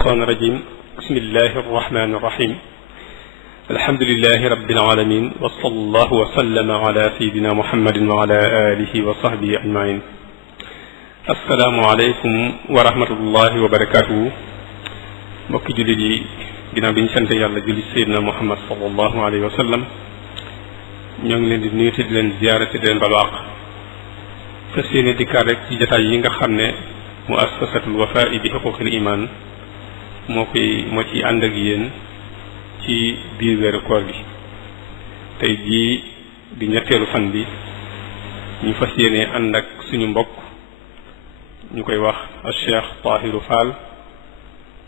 الشيطان الرجيم بسم الله الرحمن الرحيم الحمد لله رب العالمين وصلى الله وسلم على سيدنا محمد وعلى آله وصحبه أجمعين السلام عليكم ورحمة الله وبركاته mbokki jullit yi ginnaaw bi ñu sant yàlla julli Seydina Muhammad sallallahu alayhi wa sallam ñoo ngi leen di nuyu te di leen ziyaara te di leen balwaq fas yéene dikkaat rek ci jataay yi nga xam ne muassasatul Wafa bi xuquqil iman moo ci ànd ak yéen ci biir weeru koor gi tey jii di ñetteelu fan bi ñu fas yéene ànd ak suñu mbokk ñu koy wax al Cheikh Tahirou Fall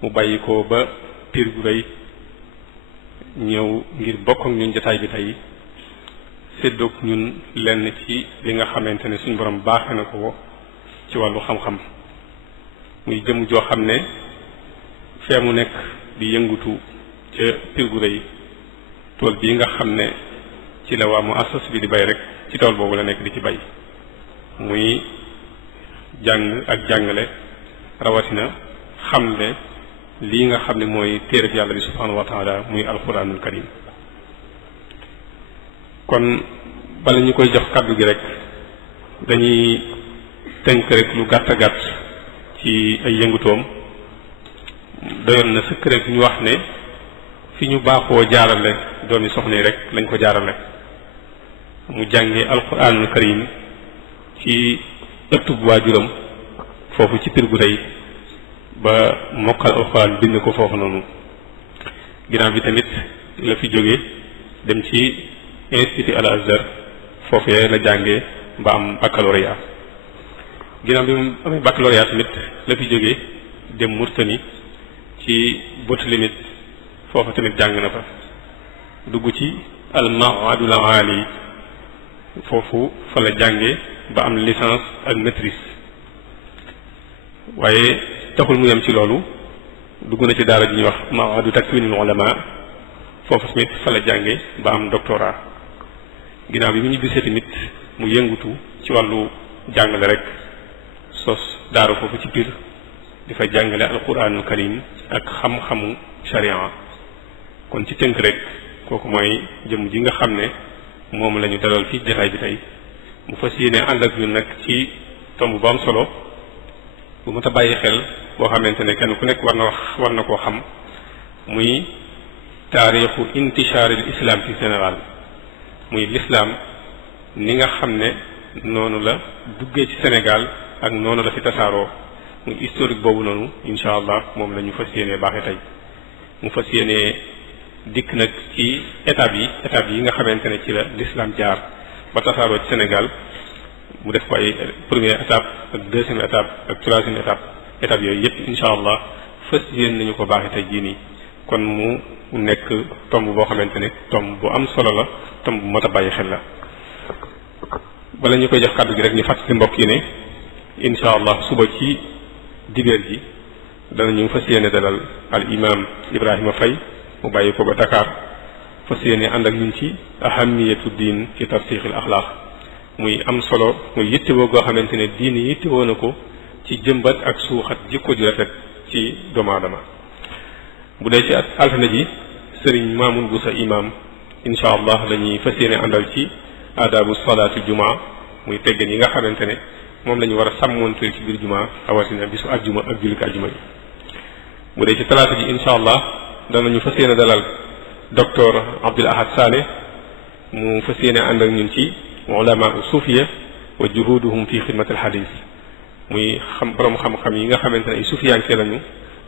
mu bàyyi ko ba Pire gu rëy ñëw ngir bokk ak ñun jataay bi tey séddoog ñun lenn ci li nga xamante ne suñu borom baaxe na ko ci wàllu xam-xam muy jëm joo xam ne fee mu nekk di yëngutu ca Pire gu rëy tool bii nga xam ne ci la waa mu assas bi di bay rek ci tool boobu la nekk di ci bay muy jàng ak jàngale rawatina xamle lii nga xam ne mooy téereb yàlla bi subhanahu wa taala muy alquranul karim kon bala ñu koy jox kàddu gi rek dañuy tënk rek lu gàtt a gàtt ci ay yëngutoom doyoon na sëkk rek ñu wax ne fi ñu baaxoo jaarale doomi soxna yi rek lañ ko jaarale mu jànge alquranul karim ci ëttub waajuram foofu ci Pire gu rëy ba mokkal alxuraan bind ko foofu noonu ginnaaw bi tamit la fi jóge dem ci institut al azhar foofee la jànge ba am baccalauréat ginnaaw bi mu amee baccalauréat tamit la fi jóge dem Murtani ci Boutilimit foofu tamit jàng na fa dugg ci al mahadul ali foofu fa la jànge ba am licence ak maîtrise waaye taxul mu yem ci loolu dugg na ci daara ji ñuy wax mahadu takwinul ulama foofu tamit fa la jànge ba am doctorat ginnaaw bi mu ñibbisee tamit mu yëngutu ci wàllu jàngale rek sos daara foofu ci Pire di fa jàngale alquranul karim ak xam-xamu sharia kon ci tënk rek kooku mooy jëm ji nga xam ne moom la ñu dalal fii jataay bi tey mu fas yéene ànd ak ñun nag ci tomb bu am solo bu mat a bàyyi xel boo xamante ne kenn ku nekk war na koo xam muy taarixu intishaaril islam fi Sénégal muy l'islam ni nga xam ne noonu la duggee ci Sénégal ak noonu la fi tasaaroo muy historique boobu noonu incha allah moom la ñu fas yéenee baaxee tey mu fas yéenee dikk nag ci étapes yi nga xamante ne ci la l'islam jaar ba tasaaroo ci Sénégal mu def ko ay première étape ak deuxième étape ak troisième étape yooyu yëpp incha allah fas yéen nañu ko baaxee tey jii nii kon mu nekk tomb boo xamante ne tomb bu am solo la tomb bu mat a bàyyi xel la. bala ñu koy jox kàddu gi rek ñu fàttali mbokk yi ne incha allah suba ci dibéer ji danañu fas yéene dalal al imam Ibrahima Faye mu bàyyi ko ba Dakar fas yéene ànd ak ñun ci ahamiyatu diin ci tarsixil axlaaq muy am solo muy yittewoo goo xamante ne diini yittewoo na ko ci jëmbat ak suuxat jikko ju rafet ci doomu aadama bu dee ci altine ji sëriñ Maamun Busa imam incha allah lañuy fas yéene àndal ci aadabu salaatu jumaa muy teggin yi nga xamante ne moom la ñu war a sàmmonteel ci biir jumaa rawatina bisu ajjuma ak jullit ajjuma bi bu dee ci talaata ji incha allah danañu fas yéene dalal docteur Abdul Ahad Sané mu fas yéene ànd ak ñun ci ulama suufiya wa juhuduhum fi xidmat al hadis muy borom xam-xam yi nga xamante ne ay suufiyanke lañu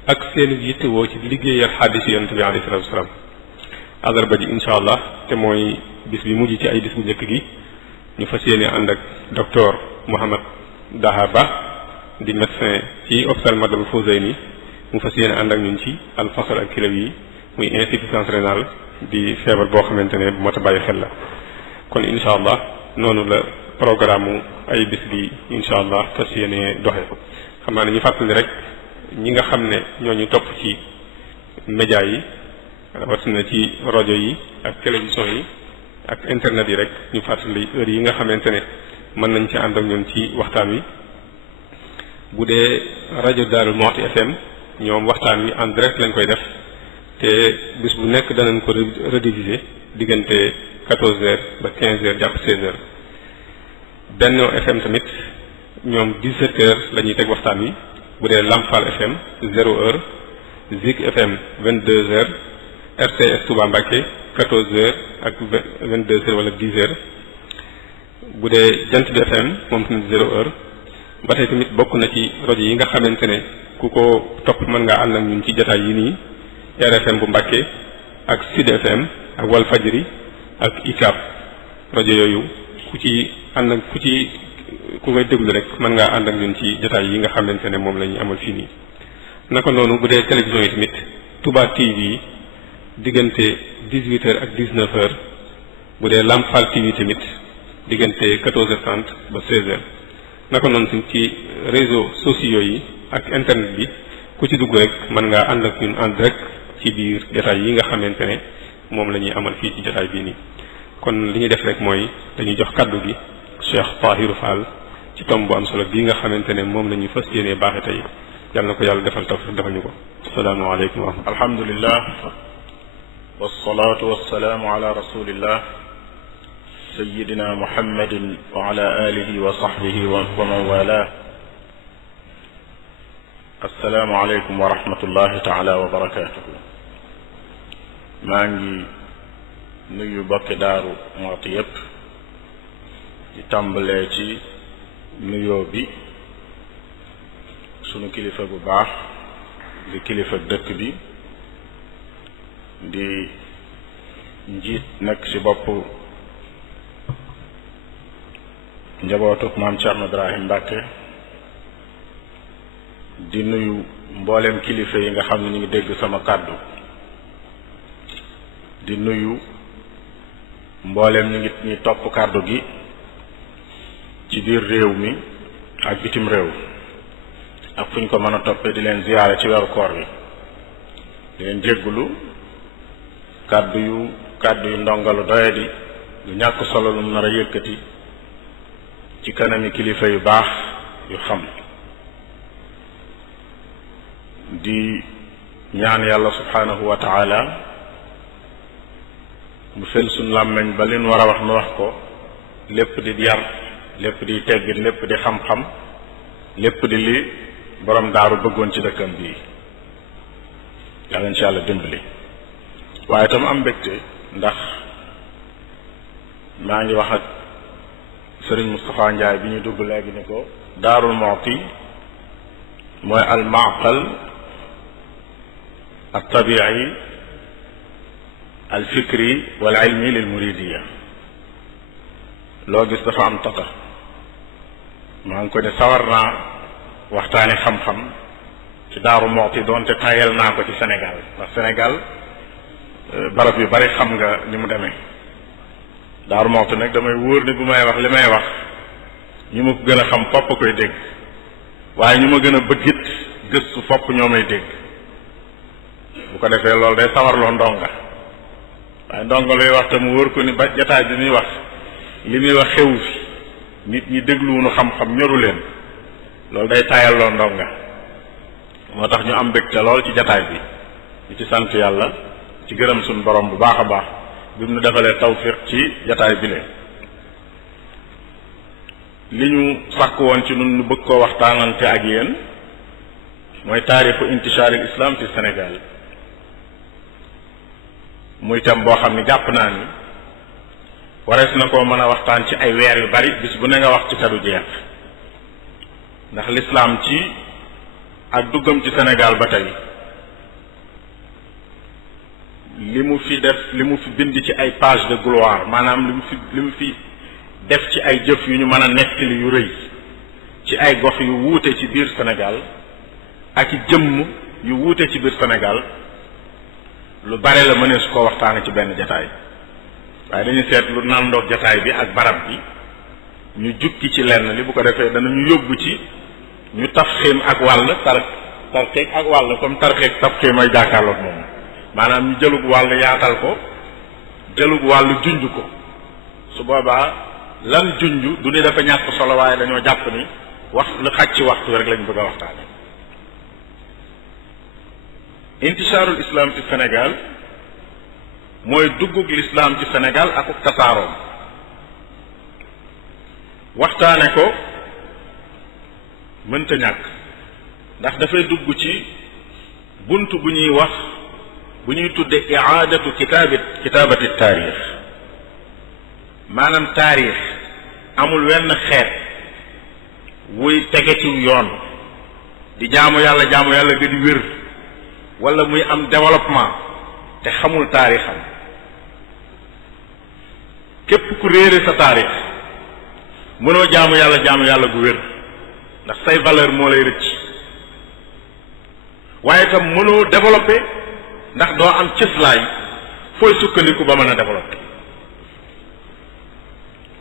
ak seen yittewoo ci liggéeyal xadis yonent bi alayhi salatu wasalaam àllarba ji incha allah te mooy bis bi mujj ci ay bis bu njëkk gi ñu fas yéene ànd ak docteur Mouhamad Daha Ba di médecin ci hôpital Matlaboul Fawzayni mu fas yéene ànd ak ñun ci al fasal ak kilaw yi muy insuffisance rénale di feebar boo xamante ne bu mat a bàyyi xel la kon incha allah noonu la programme ay bis bi incha allah fas yéene doxe xam naa ne ñu fàttali rek ñi nga xam ne ñooñu topp ci média yi rawatina ci rajo yi ak télévision yi ak internet yi rek ñu fàttali heure yi nga xamante ne mën nañ ci ànd ak ñun ci waxtaan wi bu dee rajo Daarul Muxti FM ñoom waxtaan wi en direct lañ koy def te bis bu nekk danañ ko rediffuser diggante 14h ba 15h jàpp 16h. Benno FM tamit ñoom 17h la ñuy teg waxtaan wi bu dee Lamfal FM 0h, Zik FM 22h, RTS Touba Mbacké 14h ak 22h wala 10h. bu dee Jant bi FM moom tamit 0h. ba tey tamit bokk na ci rajo yi nga xamante ne ku ko topp mën ngaa ànd ak ñun ci jotaay yi nii RFM bu Mbacké ak Sud FM ak Walfadjri ak ICAP. rajo yooyu ku ci ànd ak ku koy déglu rek mën ngaa ànd ak ñun ci jotaay yi nga xamante ne moom la ñuy amal fii nii. naka noonu bu dee télévision yi tamit Touba TV diggante 18h ak 19h. bu dee Lamfal TV tamit diggante 14h30 ba 16h. naka noonu tamit ci réseaux sociaux yi ak internet bi ku ci dugg rek mën ngaa ànd ak ñun en direct ci biir jotaay yi nga xamante ne moom la ñuy amal fii ci jotaay bii nii. kon li ñuy def rek mooy dañuy jox kaddu gi Cheikh Tahirou Fall ci tomb bu am solo bii nga xamante ne moom la ñuy fas yéenee baaxe tey yàlla na ko yàlla defal tawfiq defal ñu ko. asalaamaaleykum wa rahmatulah. alhamdulillah wasalaatu wasalaamu ala rasulillah sayidina muhammadin wa ala alihi wa sahbihi wa man wala. assalaamu aleykum wa rahmatullahi taala wa barakatuhu. maa ngi nuyu bokki Daaru Muxti yépp di tàmbalee ci nuyoo bi sunu kilifa bu baax di kilifa dëkk bi di njiit nag ci bopp njabootuk maam Cerno Ibrahim Mbàkke di nuyu mboolem kilifa yi nga xam ne ñu ngi dégg sama kàddu di nuyu mboolem ñu ngi ñi topp kàddu gi ci biir réew mi ak bitim réew ak fu ñu ko mën a toppee di leen ziyaare ci weeru koor wi di leen jéggulu kàddu yu ndongalu doyadi lu ñàkk solo lu mu nar a yëkkati ci kanami kilifa yu baax yu xam di ñaan yàlla subhanahu wa taala mu fel suñ làmmeñ ba leen war a wax nu wax ko lépp di yar lépp di teggin lépp di xam-xam lépp di li borom daaru bëggoon ci dëkkam bii yàlla insha allah dimbali waaye itam am mbégte ndax maa ngi wax ak sëriñ Moustapha Ndiaye bi ñu dugg léegi ni ko Daarul Muxti mooy al maqal al tabi'i al fikri wal ilmi lil muridiya loo gis dafa am tata maa ngi ko ne sawar naa waxtaani xam-xam ci Daaru Muxti doonte tayal naa ko ci Sénégal ndax Sénégal barab yu bari xam nga ni mu demee Daaru Muxti nag damay wóor ni bu may wax li may wax ñu ma ko gën a xam fopp koy dégg waaye ñu ma gën a bëggit gëstu fopp ñoo may dégg bu ko defee loolu day sawarloo ndonga waaye ndonga luy wax te mu wóor ko ni ba jataay bi muy wax li muy wax xewu fi nit ñi dégluwunu xam-xam ñoru leen loolu day taayalloo ndonga moo tax ñu am mbégte lool ci jataay bi ñu ci sant yàlla ci gërëm suñu borom bu baax a baax bi mu nu defalee tawfiq ci jataay bi leen li ñu sàkk woon ci nun nu bëgg koo waxtaanante ak yéen mooy taarixu intishaaril islam fi Sénégal muy tam boo xam ni jàpp naa ni warees na koo mën a waxtaan ci ay weer yu bari bis bu ne nga wax ci te du jeex ndax lislaam ci ak duggam ci Sénégal ba tey li mu fi def li mu fi bind ci ay page de gloire maanaam li mu fi def ci ay jëf yu ñu mën a nettali yu rëy ci ay gox yu wuute ci biir Sénégal ak i jëmm yu wuute ci biir Sénégal lu bare la mënee su ko waxtaane ci benn jataay waaye dañuy seet lu nandoog jataay bi ak barab bi ñu jukki ci lenn li bu ko defee danañu yóbbu ci ñu tafxiim ak wàll tarxiik ak wàll comme tarxiik tafxiim ay jàkkaarloog moom maanaam ñu jëlug wàll yaatal ko jëlug wàll junj ko su boobaa lan junj du ni dafa ñàkk solo waaye dañoo jàpp ni wax lu xaj ci waxtu rek lañ bëgg a waxtaane intishaarul islam ci Sénégal mooy duggug l'islam ci Sénégal ak tasaaroom. waxtaane ko mënta ñàkk ndax dafay dugg ci bunt bu ñuy wax bu ñuy tudde i'aadatu kitaabati taarix. maanaam taarix amul wenn xeet wuy tege ci yoon di jaamu yàlla ga di wér wala muy am développement te xamul taarixam. képp ku réere sa taarix mënoo jaamu yàlla gu wér ndax say valeur moo lay rëcc. waaye itam mënoo développer ndax doo am cëslaay fooy sukkandiku ba mën a développer.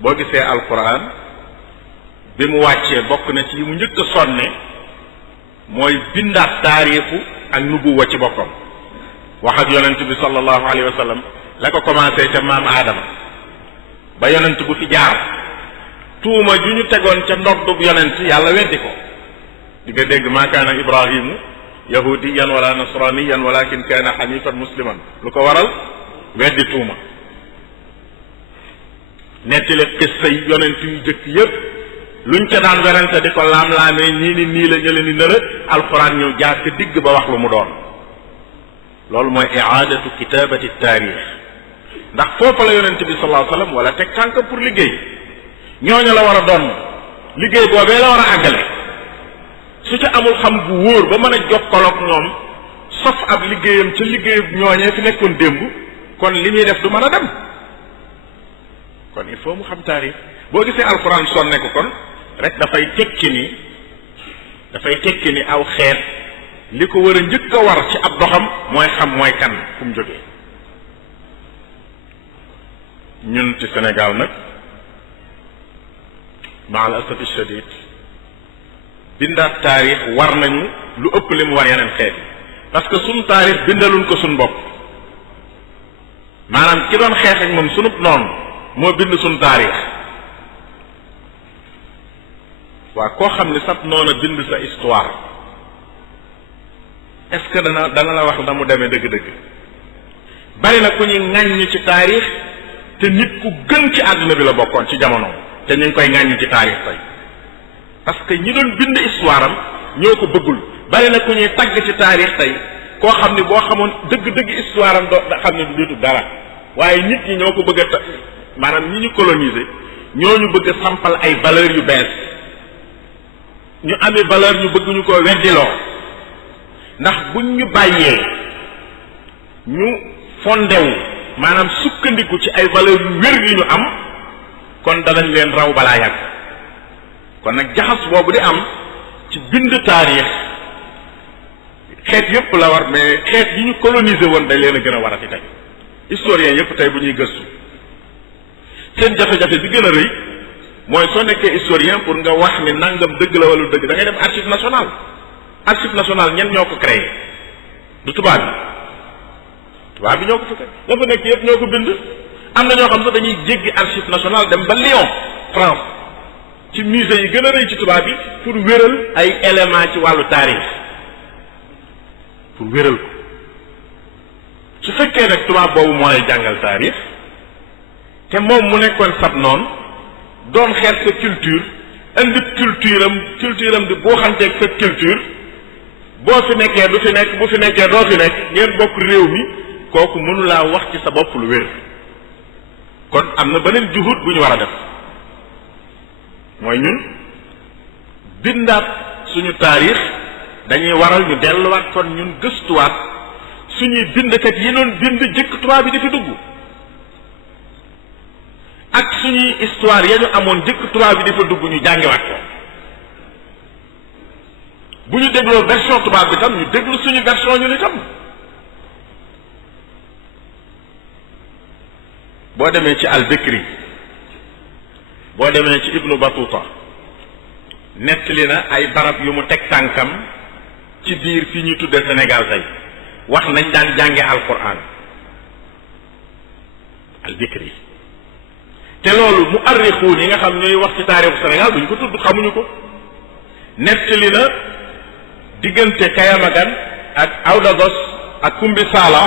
boo gisee alquran bi mu wàccee bokk na ci yi mu njëkk a sonne mooy bindaat taarixu ak nubuwa ci boppam. wax ak yonent bi sallallahu alayhi wa sallam la ko commencé ca maam Aadama ba yonent bu fi jaar tuuma ju ñu tegoon ca ndoddub yonent yàlla weddi ko. di nga dégg maa kaana Ibrahimu yahudiyan wala nasraniyan walakin kaana xanifan musliman. lu ko waral weddi tuuma. nettali xissa yi yonent yu jëkk yépp luñ ca daan werante di ko laam-laamee ñii ni nii la ñële ni nëla alxuraan ñëw jaar ca digg ba wax lu mu doon. loolu mooy i'aadatu kitaabati taarix. ndax foofa la yonent bi sallallahu alayhi wa sallam wala teg tànk pour liggéey. ñooñu la war a doon liggéey boobee la war a àggale. su ca amul xam bu wóor ba mën a jokkaloog ñoom sof ab liggéeyam ca liggéeyu ñooñee fi nekkoon démb kon li muy def du mën a dem. kon il faut mu xam taarix. boo gisee alxuraan sonne ko kon rek dafay tekki ni aw xeet li ko war a njëkk a war ci ab doxam mooy xam mooy kan fu mu jógee. ñun ci Sénégal nag ma al asafi shadid bindaat taarix war nañu lu ëpp li mu war yeneen xeet yi parce que suñu taarix bindaluñ ko suñu bopp. maanaam ki doon xeex ak moom sunub noonu moo bind suñu taarix. waa koo xam ne sab noona bind sa histoire est-ce que dana la wax na mu demee dëgg-dëgg. bari na ku ñuy ŋàññ ci taarix te nit ku gën ci àdduna bi la bokkoon ci jamono te ñu ngi koy ŋàññ ci taarix tey parce que ñi doon bind histoire am ñoo ko bëggul. bari na ku ñuy tagg ci taarix tey koo xam ni boo xamoon dëgg-dëgg histoire am doo xam ne du nitu dara waaye nit ñi ñoo ko bëgg a maanaam ñi ñu coloniser ñoo ñu bëgg a sampal ay valeurs yu bees. ñu amee valeur ñu bëgg ñu ko weddiloo ndax buñ ñu bàyyee ñu fondewu maanaam sukkandiku ci ay valeur yu wér yu ñu am kon danañ leen raw balaa yàgg. kon nag jaxas boobu di am ci bind taarix xeet yépp la war mais xeet yi ñu coloniser woon dañ leen a gën a war a fi tey. historien yépp tey bu ñuy gëstu seen jafe-jafe bi gën a rëy mooy soo nekkee historien pour nga wax ni nangam dëgg la wala dëgg da ngay dem archive nationale. archive nationale ñen ñoo ko créé du tubaab bi ñoo ko fi ñoo fa nekk yëpp ñoo ko bind. am na ñoo xam sax dañuy jéggi archive nationale dem ba Lyon France ci musée yi gën a rëy ci tubaab bi pour wéral ay éléments ci wàllu taarix pour wéral ko. su fekkee nag tubaab boobu moo lay jàngal taarix te moom mu nekkoon sab noonu doon xeet sa culture indi culture am di boo xanteeg sa culture boo fi nekkee du fi nekk bu fi nekkee doo fi nekk ngeen bokk réew mi kooku mënu laa wax ci sa bopp lu wér. kon am na beneen juhud bu ñu war a def mooy ñun bindaat suñu taarix dañuy waral ñu delluwaat kon ñun gëstuwaat suñuy bindkat yi doon bind jëkk tubaab bi di fi dugg ak suñuy histoire ya ñu amoon jëkk tubaab bi di fa dugg ñu jàngiwaat ko. bu ñu dégloo version tubaab bi tam ñu déglu suñu version ñun itam. boo demee ci al-Bikri boo demee ci Ibnu Batuta nettali na ay barab yu mu teg tànkam ci biir fii ñuy tuddee Sénégal tey wax nañ daan jànge alquran al-Bikri te loolu mu arrixuun yi nga xam ñooy wax ci taarixu Sénégal duñ ko tudd xamuñu ko. nettali na diggante Kayamagan ak Awdagos ak Kumbi Sala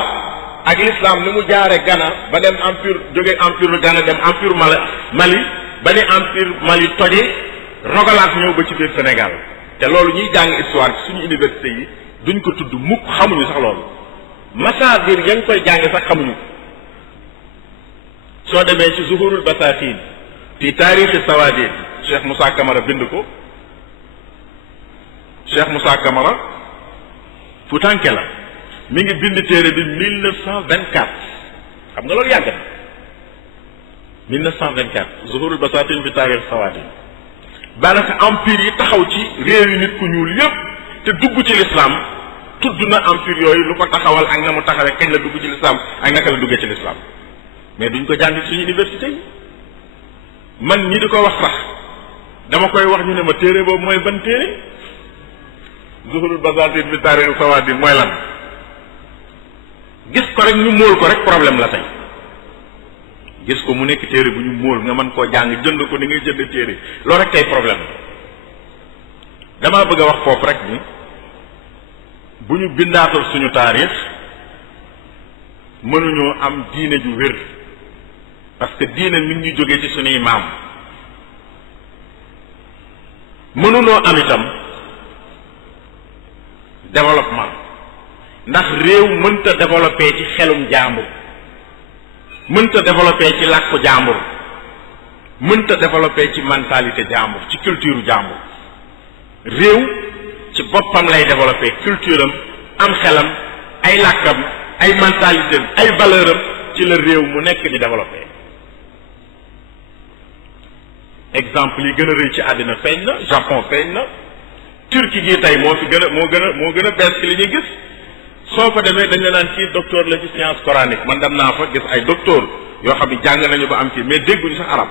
ak l'islam ni mu jaare Ghana ba dem empire jóge empire Ghana dem empire Mali ba ni empire Mali toje rogalaat ñëw ba ci biir Sénégal te loolu ñuy jàng histoire ci suñu université yi duñ ko tudd mukk xamuñu sax loolu masaadir ya ngi koy jànge sax xamuñu soo demee ci zuhurul basatin fi taarixi sawadin Cheikh Moussa Camara bind ko Cheikh Moussa Camara fu tànke la mi ngi bind téere bi 1924 xam nga loolu yàgg na 1924 zuhurul basatin fi taarixi sawadin daanaka empire yi taxaw ci réew yi nit ku ñuul yépp te dugg ci l'islam tudd na empire yooyu lu ko taxawal ak na mu taxawee kañ la dugg ci l'islam ak naka la duggee ci l'islam mais duñ ko jàng suñu université yi man ñi di ko wax sax dama koy wax ñu ne ma téere boobu mooy ban téere zuhurul basatin bi taarixi sawadin mooy lan gis ko rek ñu móol ko rek problème la tey gis ko mu nekk téere bu ñu móol nga mën koo jàng jënd ko ni ngay jënd téere loolu rek tey problème damaa bëgg a wax foofu rek ni bu ñu bindaatal suñu taarix mënuñoo am diine ju wér parce que diine mi ngi ñu jógee ci suñuy maam mënunoo am itam développement ndax réew mënta développé ci xelum jàmbur mënta développé ci làkku jàmbur mënta développé ci mentalité jàmbur ci culture jàmbur réew ci boppam lay développé culture am xelam ay làkkam ay mentalité ay valeur am ci la réew mu nekk di développé exemple yi gën a rëy ci àddina feeñ na Japon feeñ na Turquie gi tey moo gën a bees ci li ñuy gis soo fa demee dañ la naan kii docteur la ci science coranique man dem naa fa gis ay docteur yoo xam ne jàng nañu ba am kii mais dégguñu sax arab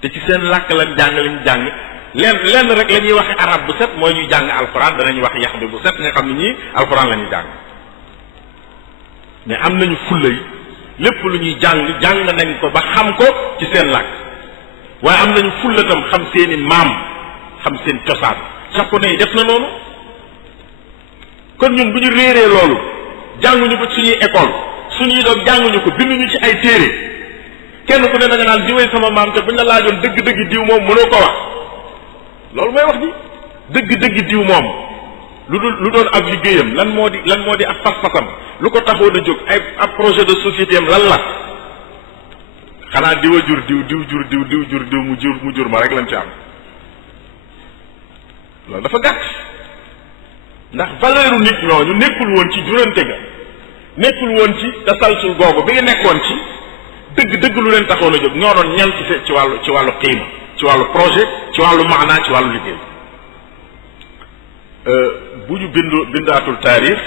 te ci seen làkk lañ jàng lenn rek la ñuy waxe arab bu set mooy ñuy jàng alxuraan danañuy wax yax bi bu set nga xam ne ñii alxuraan la ñuy jàng mais am nañu fulla yi lépp lu ñuy jàng nañ ko ba xam ko ci seen làkk waaye am nañu fulla tam xam seeni maam xam seen cosaan japonais yi def na noonu kon ñun bu ñu réeree loolu jànguñu ko suñuy école suñuy doom jànguñu ko binduñu ci ay téere kenn ku ne da nga naan diwee sama maam te buñ la laajoon dëgg-dëgg diw moom mënoo ko wax loolu mooy wax ji dëgg-dëgg diw moom lu doon ab liggéeyam lan moo di ab pas-pasam lu ko taxoon a jóg ab projet de société am lan la xanaa diw a jur diw mu jur ma rek lañ ci am loolu dafa gàtt ndax valeur nit ñooñu nekkul woon ci jurante ga nekkul woon ci tasalsul googu bi nga nekkoon ci dëgg lu leen taxoon a jóg ñoo doon ñan ci wàllu qiima ci wàllu projet ci wàllu maanaa ci wàllu liggéey bu ñu bindaatul taarix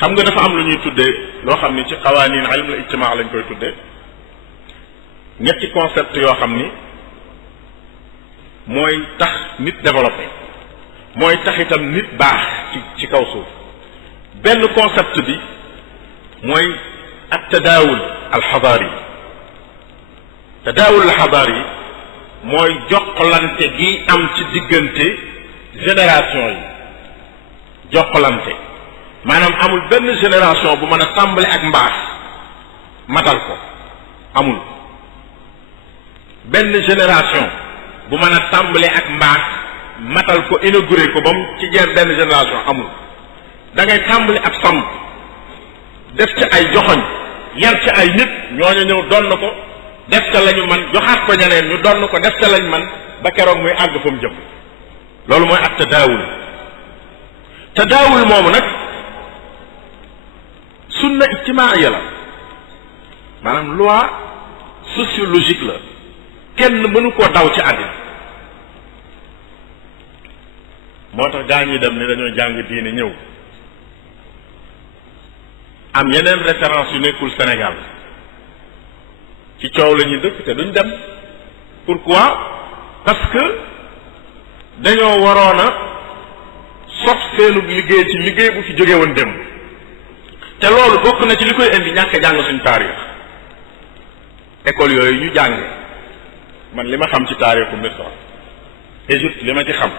xam nga dafa am lu ñuy tuddee loo xam ni ci xawaanin ilm la ijtimaa lañ koy tuddee ñetti concept yoo xam ni mooy tax nit développé mooy tax itam nit baax ci kaw suuf benn concept bi mooy at tadaawul alxadaari tadaawul alxadaari mooy jokkalante gi am ci diggante génération yi jokkalante maanaam amul benn génération bu mën a tàmbale ak mbaax matal ko amul benn génération bu mën a tàmbale ak mbaax matal ko inauguré ko ba mu ci jeex benn génération amul da ngay tàmbali ab samp def ci ay joxoñ yar ci ay nit ñooñu ñëw donn ko def ca lañu man joxaat ko ñeneen ñu donn ko def ca lañ man ba keroog muy àgg fa mu jëm loolu mooy ak tadaawul moomu nag sunna ijtimaaiya la maanaam loi sociologique la kenn mënu koo daw ci àddina moo tax gaa ñi dem ni dañoo jàng diine ñëw am yeneen référence yu nekkul Sénégal ci coow la ñuy dëkk te duñ dem pourquoi parce que dañoo waroon a sof seenu liggéey ci liggéey bu fi jóge woon dem te loolu bokk na ci li koy indi ñàkk jàng suñ taarix école yooyu ñu jàng man li ma xam ci taarixu Misra Égypte li ma ci xam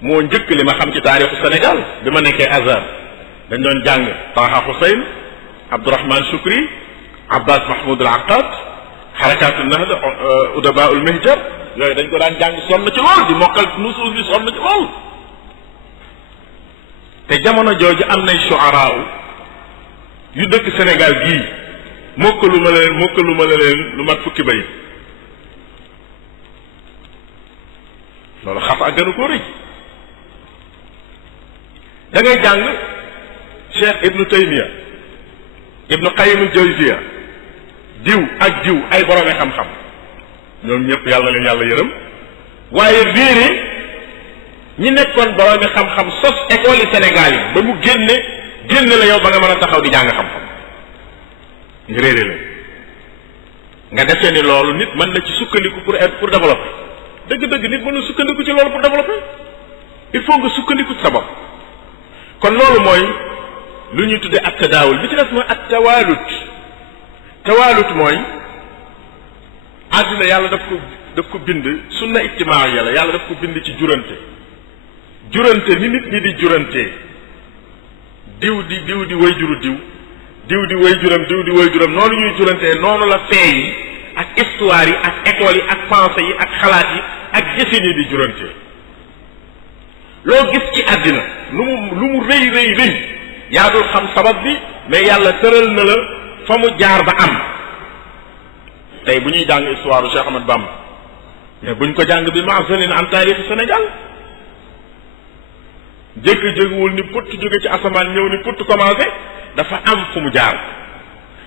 moo njëkk li ma xam ci taarixu Sénégal bi ma nekkee Azhar dañ doon jàng Taha Hussein Abdourahman Choukri Abbas Mahmoud al Aqad xarakaatu nahda udaba ul mihjar yooyu dañ ko daan jàng sonn ci lool di mokkal nusuus bi sonn ci lool te jamono jooju am nay shu'araa yu dëkk Sénégal gii mokkalu ma leen lu mat fukki bay loolu xaf ak gënu ko rëy da ngay jàng Cheikh Ibnu Taymiya Ibnu Qayyim al-Jawziya diw ak diw ay boroomi xam-xam ñoom ñëpp yàlla leen yàlla yërëm waaye réere ñi nekkoon boroomi xam-xam sos école yi Sénégal yi ba mu génne la yow ba nga mën a taxaw di jàng xam-xam ñu réere la nga defee ni loolu nit mën na ci sukkandiku pour développer dëgg-dëgg nit mënul sukkandiku ci loolu pour développer il faut nga sukkandiku ci sa bopp kon loolu mooy lu ñuy tuddee at tadaawul bi ci def mooy at tawaalut mooy àdduna yàlla daf ko bind sunna ijtimaa yàlla daf ko bind ci jurante ni nit ñi di jurantee diw di way juru diw di way juram noonu ñuy jurantee noonu la fee yi ak histoire yi ak école yi ak pensée yi ak xalaat yi ak jëfin yi di jurantee loo gis ci àddina lu mu rëy yaa dul xam sabab bi mais yàlla tëral na la fa mu jaar ba am tey bu ñuy jàng histoire Cheikh Ahmad Bamba mais buñ ko jàng bi mazanin an taarix Sénégal jékki-jékkiwul ni putt jóge ci asamaan ñëw ni putt commencé dafa am fu mu jaar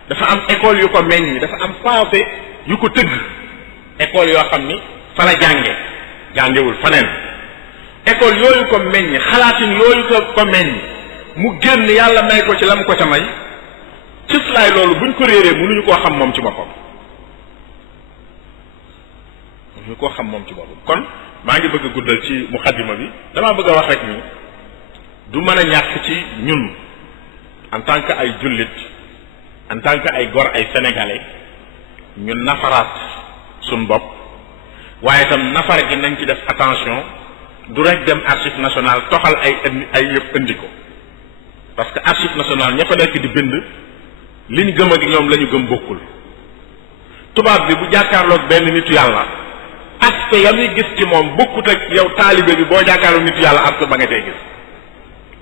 dafa am école yu ko meññ dafa am pensée yu ko tëgg école yoo xam ni fa la jàngewul faneen école yooyu ko meññ xalaatin yooyu ko meññ mu génn yàlla may ko ci la mu ko ca may cëslaay loolu buñ ko réeree mënuñu koo xam moom ci boppam kon maa ngi bëgg a guddal ci muqaddima bi damaa bëgg a wax rek ni du mën a ñàkk ci ñun en tant que ay jullit en tant que ay gor ay sénégalais ñun nafaraat suñ bopp waaye itam nafar gi nañ ci def attention du rek dem archive nationale toxal ay yëpp indi ko parce que archive nationale ña fa nekk di bind liñ gëm ak ñoom la ñu gëm bokkul tubaab bi bu jàkkaarloog benn nitu yàlla aspect ya muy gis ci moom bokkut ak yow taalibe bi boo jàkkaarloog nitu yàlla aspect ba nga tey gis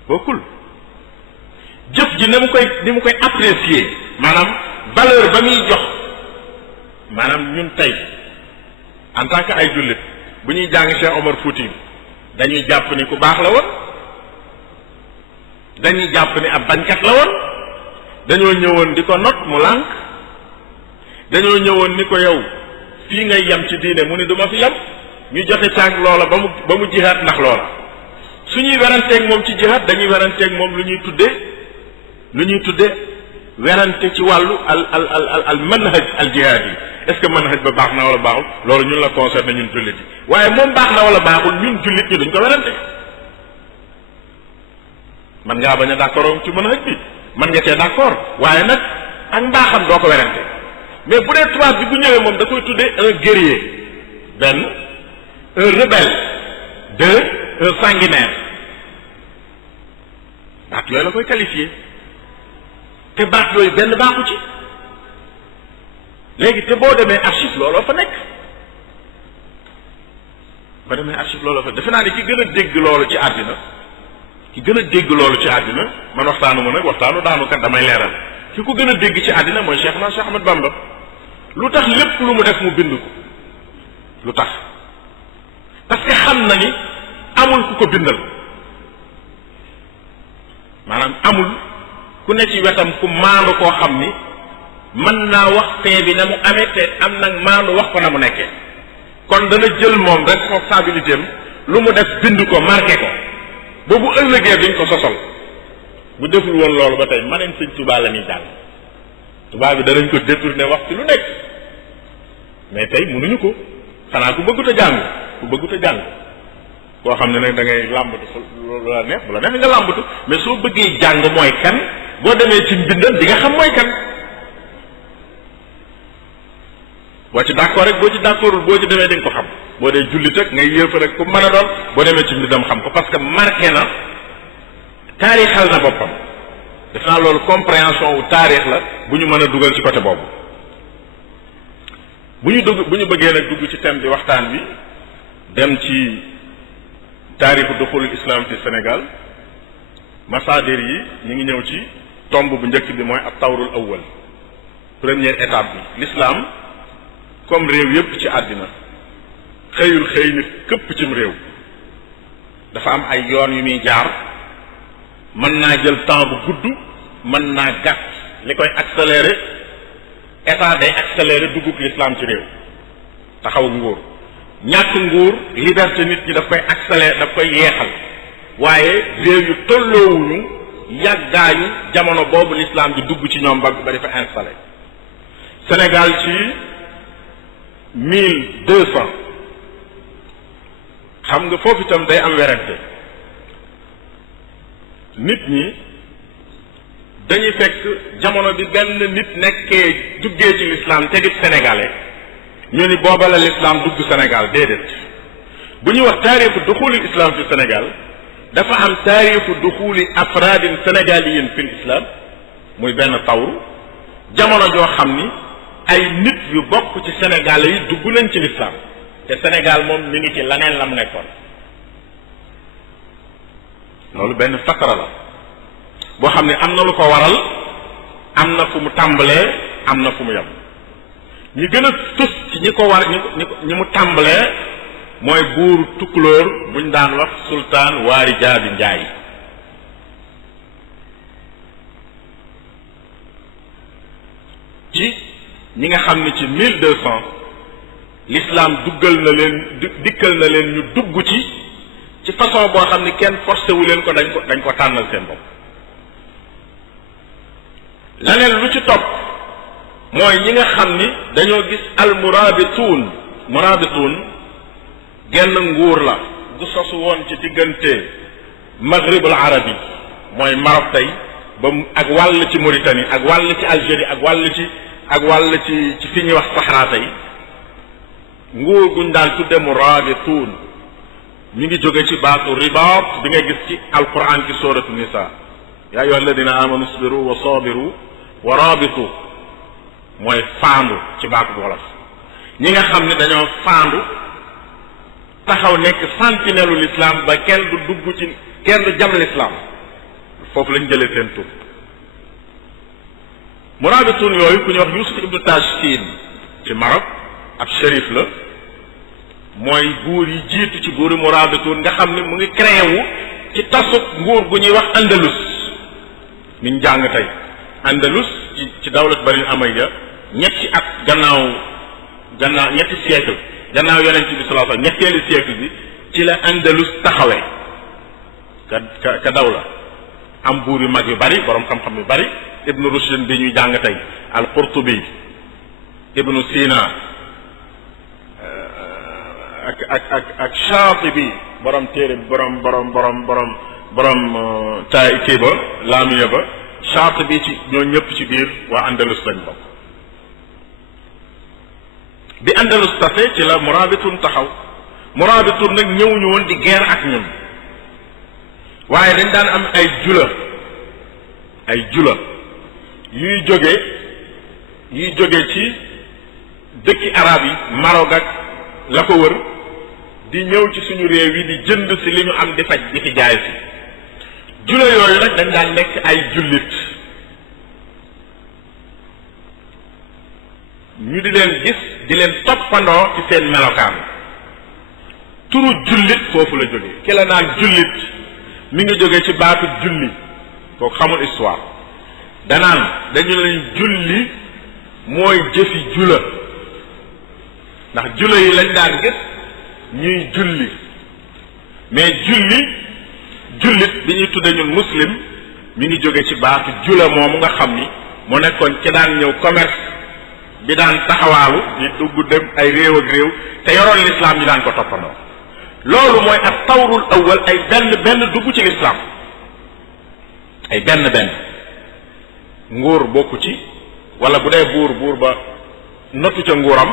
bokkul jëf ji ni mu koy apprécier maanaam valeur ba muy jox maanaam ñun tey en tant que ay jullit bu ñuy jàng Cheikh Omar Fouti dañuy jàpp ni ku baax la woon dañuy jàpp ni ab bañkat la woon dañoo ñëwoon di ko not mu lànk dañoo ñëwoon ni ko yow fii ngay yem ci diine mu ni du ma fi yem ñu joxe caag loola ba mu jihaat ndax loola su ñuy weranteeg moom ci jihaat dañuy weranteeg moom lu ñuy tudde werante ci wàllu al manhaj al jihaad yi est-ce que manhaj ba baax na wala baaxul loolu ñun la concerné ñun jullit yi waaye moom baax na wala baaxul ñun jullit ñi duñ ko werante man ngaa bañ a d'accord ci manhaj bi man nga cee d'accord waaye nag ak mbaaxam doo ko werante mais bu dee tubaab bi bu ñëwee moom da koy tuddee un guerrier benn un rebelle deux un sanguinaire baat yooyu la koy qualifié te baat yooyu benn baaxu ci léegi te boo demee archive looloo fa nekk defe naa ne ki gën a dégg loolu ci àddina man waxtaanu ma nag waxtaanu daanu kat damay leeral ki ko gën a dégg ci àddina mooy Cheikh Ahmad Bamba lu tax lépp lu mu def mu bind ko lu tax parce que xam na ni amul ku ko bindal maanaam amul ku ne ci wetam ku maandu koo xam ni mën naa wax fee bi na mu amee te am nag maandu wax ko na mu nekkee kon dana jël moom responsabilité am lu mu def bind ko marqué ko boobu ëllëgee duñ ko sosol bu deful woon loolu ba tey maneen sëñ Tuubaa la ñuy jàng tubaab bi danañ ko détourné wax ci lu nekk mais tey mënuñu ko xanaa ku bëggut a jàng koo xam ne nag da ngay làmbatu lu la neex bu la neex nga làmbatu mais soo bëggee jàng mooy kan boo demee ci mbindam di nga xam mooy kan boo ci d'accord rek boo ci d'accordul boo ci demee di nga ko xam boo dee jullit ak ngay yéefar ak ku mën a doon boo demee ci mbindam xam ko parce que marqué na taarixal na boppam. def naa loolu compréhension wu taarix la bu ñu mën a dugal ci côté boobu. bu ñu bëggee nag dugg ci thème bi waxtaan bi dem ci taarixu duxulul islam fi Sénégal masaadir yi ñu ngi ñëw ci tomb bu njëkk bi mooy ab tawrul awwal première étape bi. l'islam comme réew yépp ci àddina xëyul xëy ni këpp cim réew dafa am ay yoon yu muy jaar mën naa jël temps bu gudd mën naa gàtt li koy accélérer état day accélérer duggug l'islam ci réew taxaw nguur ñàkk nguur liberté nit ñi daf koy accélérer daf koy yeexal waaye réew yu tolloowuñu yàggaayu jamono boobu l'islam di dugg ci ñoom ba di fa installé. Sénégal ci 1200 xam nga foofu itam day am werante nit ñi dañuy fekk jamono bi benn nit nekkee duggee ci l'islam te di sénégalais ñu ni booba la l'islam dugg Sénégal déedéet bu ñuy wax taarixu duxuli islam fi Sénégal dafa am taarixu duxuli afraadin sénégaliyin fi l'islam muy benn tawru jamono joo xam ni ay nit yu bokk ci sénégalais yi dugg nañ ci l'islam te Sénégal moom mi ngi ci laneen la mu nekkoon loolu benn fatara la boo xam ne am na lu ko waral am na fu mu tàmbalee am na fu mu yem ñi gën a tus ci ñi ko war ñi mu tàmbalee mooy buuru tukulóor buñ daan wax sultaan waari jaabi njaay ci ñi nga xam ne ci 1200 l'islam duggal na leen dikkal na leen ñu dugg ci façon boo xam ne kenn forcé wu leen ko dañ ko tànnal seen bopp. laneen lu ci topp mooy ñi nga xam ni dañoo gis al murabituun genn nguur la gu sosu woon ci diggante maghribul arabi mooy Maroc tey ba ak wàll ci Mauritanie ak wàll ci Algérie ak wàll ci fi ñuy wax Sahara tey nguur guñ daan tudde murabituun ñu ngi jóge ci baatu ribaat bi nga gis ci alquran ci suratu nisa yaa ayyuha alladina amanu isbiru wa sabiru wa rabitu mooy faandu ci baatu wolof ñi nga xam ne dañoo faandu taxaw nekk sentinelle u l'islam ba kenn du dugg ci kenn du jam l'islam foofu lañ jëlee seen tur murabitun yooyu ku ñuy wax Yusuf ibnu Tashfin ci Maroc ab shérif la mooy buur yi jiitu ci buuri murabitun nga xam ne mu ngi créé wu ci tasuk nguur gu ñuy wax Andalus niñ jàng tey Andalus ci dawlat Bani Umayya ñetti at gannaaw ñetti siècle gannaaw yonent bi sallallahu alayhi wasallam ñetteelu siècle bi ci la Andalus taxawee ka dawla am buur yu mag yu bari borom xam-xam yu bari Ibnu Rushd bi ñuy jàng tey al-Qurtubi Ibnu Sina ak Shaatibi borom téere borom taay kii ba laamiya ba Shaatibi ci ñoo ñëpp ci biir waa Andalus lañ bokk. bi Andalus tase ci la murabitun taxaw murabitun nag ñëwuñu woon di guerre ak ñun waaye dañ daan am ay jula yuy jóge ci dëkki arab yi Maroc ak la ko wër di ñëw ci suñu réew yi di jënd si li ñu am di faj di fi jaay si jula yooyu nag dañ daan nekk ay jullit ñu di leen gis di leen toppandoo ci seen melokaan turu jullit foofu la jóge ki la naan jullit mi ngi jóge ci baatu julli kooku xamul histoire danaan dañu leen julli mooy jëfi jula ndax jula yi lañ daan gis ñuy julli mais jullit bi ñuy tudde ñun muslim mi ngi jóge ci baatu jula moomu nga xam ni mu nekkoon ci daan ñëw commerce bi daan taxawaalu di dugg dem ay réew ak réew te yoroon l'islam ñu daan ko toppandoo loolu mooy ak tawrul awwal ay benn dugg ci l'islam ay benn nguur bokku ci wala bu dee buur ba notu ca nguuram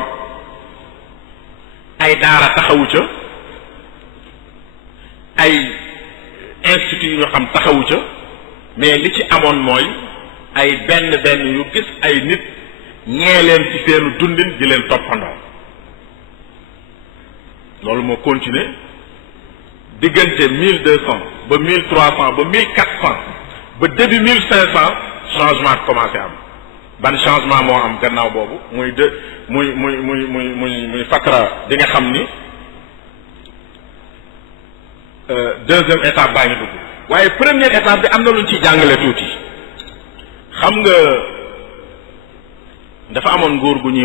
ay daara taxawu ca ay institut yu ñu xam taxawu ca mais li ci amoon mooy ay benn yu gis ay nit ñee leen ci seenu dundin di leen toppandoo loolu moo continuer diggante 1200 ba 1300 ba 1400 ba début 1500 changement commencé am ban changement moo am gannaaw boobu muy fatra bi nga xam ni deuxième étape baa ngi dugg waaye première étape bi am na lu ñu ciy jàngale tuuti xam nga dafa amoon nguur ku ñuy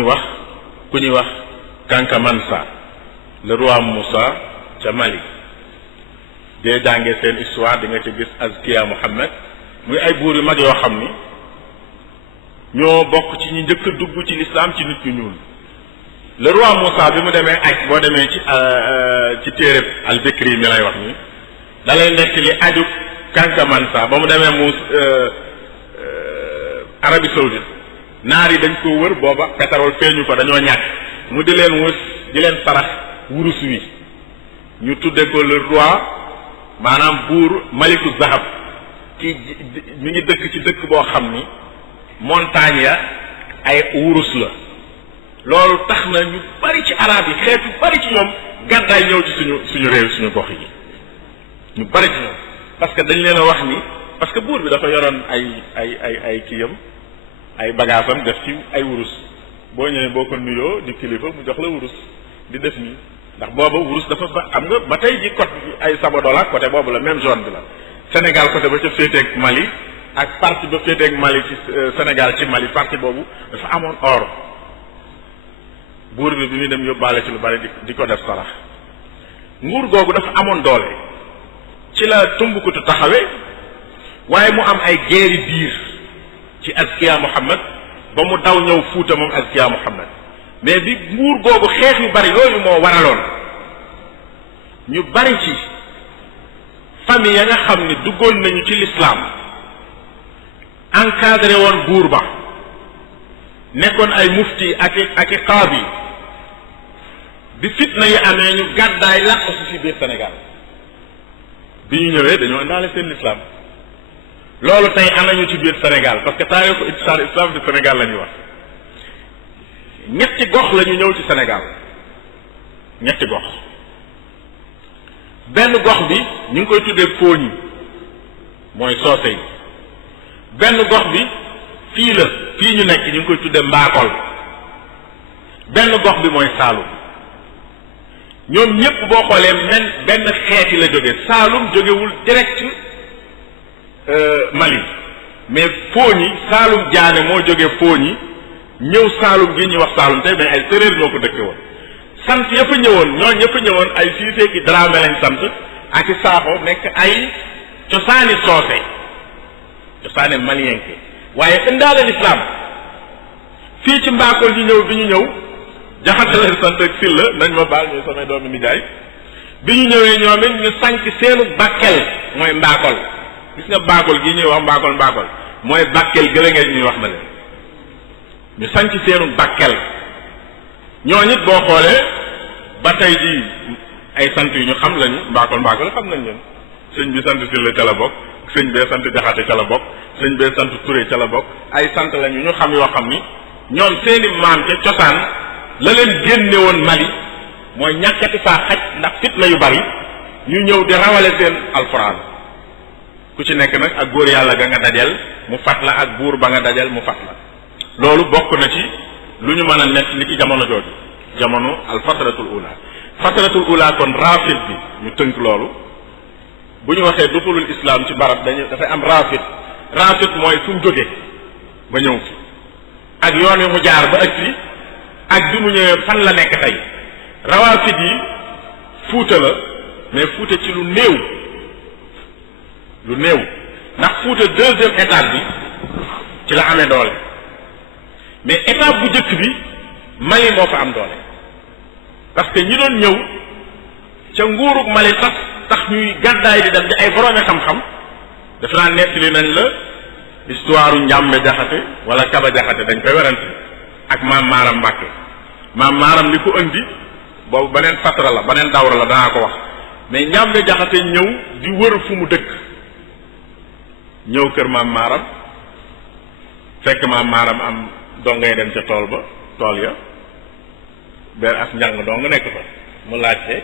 wax Kanka Mansa le roi Moussa ca Mali dee jàngee seen histoire di nga ci gis Azkiya Muhammad muy ay buur yu mag yoo xam ni ñoo bokk ci ñi njëkk a dugg ci l'islam ci nit ñu ñuul le roi Moussa bi mu demee aj boo demee ci téereb al-Bikri mi lay wax nii da lay nekk li aju Kanka Mansa ba mu demee Arabie Saoudite naar yi dañ ko wër booba pétrole feeñu ko dañoo ñàkk mu di leen wës di leen sarax wurus wi ñu tudde ko le roi maanaam buur Maliku Zahab ki mi ngi dëkk ci dëkk boo xam ni montagne ya ay wurus la loolu tax na ñu bari ci arab yi xeetu bari ci ñoom gàddaay ñëw ci suñu réew suñu gox yi ñu bari ci ñoom parce que dañ leen a wax ni parce que buur bi dafa yoroon ay kiyam ay bagaasam def ci ay wurus boo ñëwee boo ko nuyoo di kilifa mu jox la wurus di def nii ndax booba wurus dafa ba xam nga ba tey ji côté ay Sabadola côté boobu la même zone bi la Sénégal côté ba ca féeteeg Mali ak partie ba féeteeg Mali ci Sénégal ci Mali partie boobu dafa amoon or buur bi muy dem yóbbaale ci lu bari di ko def sarax nguur googu dafa amoon doole ci la Tumbuktu taxawee waaye mu am ay guerre biir ci Azkiya Muhammad ba mu daw ñëw Fuuta moom Azkiya Muhammad mais bi nguur googu xeex yu bari yooyu moo waraloon ñu bari ci famille ya nga xam ni duggoon nañu ci l'islam encadré woon buur ba nekkoon ay mufti ak i qaadi bi fitna yi amee ñu gàddaay làq si biir Sénégal bi ñu ñëwee dañoo indaale seen l'islam loolu tey anañu ci biir Sénégal parce que taarixu islam du Sénégal la ñuy wax ñetti gox la ñu ñëw ci Sénégal ñetti gox benn gox bi ñu ngi koy tuddee Fooñi mooy soose yi benn gox bi fii ñu nekk ñu ngi koy tuddee Mbaakol benn gox bi mooy Saalum ñoom ñépp boo xoolee benn xeeti la jóge Saalum jógewul direct Mali mais Fooñi Saalum Diané moo jóge Fooñi ñëw Saalum gi ñuy wax Saalum tey mais ay séréer ñoo ko dëkke woon sant ya fa ñëwoon ay Siise ki Dramé lañ sant ak i Saaxo nekk ay cosaani soose cosaani malienke waaye indaale l'islam fii ci Mbaakol ñu ñëw bi ñu ñëw Jaxate leen sant ak Silla nañ ma baal ñooy samay doomi nijaay bi ñu ñëwee ñoom it ñu sanc seenu Bakel mooy Mbaakol gis nga Mbaakol gi ñuy wax Mbaakol mooy Bakel gële nga ñuy wax na leen ñu sanc seenu Bakel ñoo nit boo xoolee ba tey ji ay sant yu ñu xam lañu Mbaakol xam nañ leen sëñ bi sant Silla ca la bokk sëñ bee sant Jaxate ca la bokk sëñ bee sant Touré ca la bokk ay sant lañu ñu xam yoo xam ni ñoom seeni maam ca cosaan la leen génne woon Mali mooy ñàkkati faa xaj ndax fitna yu bari ñu ñëw di rawale seen alxuraan ku ci nekk nag ak góor yàlla ga nga dajal mu fat la ak buur ba nga dajal mu fat la loolu bokk na ci lu ñu mën a nekk li ci jamono jooju jamono al fatratul ula kon rafid bi ñu tënk loolu bu ñu waxee duxulul islam ci barab dafay am rafid mooy fu mu jóge ba ñëw fi ak yoon wi mu jaar ba ëgg fi ak bi mu ñëwee fan la nekk tey rawafid yi Fuuta la mais Fuuta ci lu néew ndax Fuuta deuxième étape bi ci la amee doole mais étape bu njëkk bi Mali moo fa am doole parce que ñi doon ñëw ca nguurug Mali tax ñuy gàddaay di dem di ay boroomi xam-xam daf naa nettali nañ la histoire Njàmbe Jaxate wala Kaba Jaxate dañ koy werante ak maam Maaram Mbàkke maam Maaram li ko indi boobu beneen fatra la beneen dawra la danaa ko wax mais Njàmbe Jaxate ñëw di wër fu mu dëkk ñëw kër maam maaram fekk maam maaram am dongay dem ca tool ba tool ya benn as njàng dong nekk fa mu laajte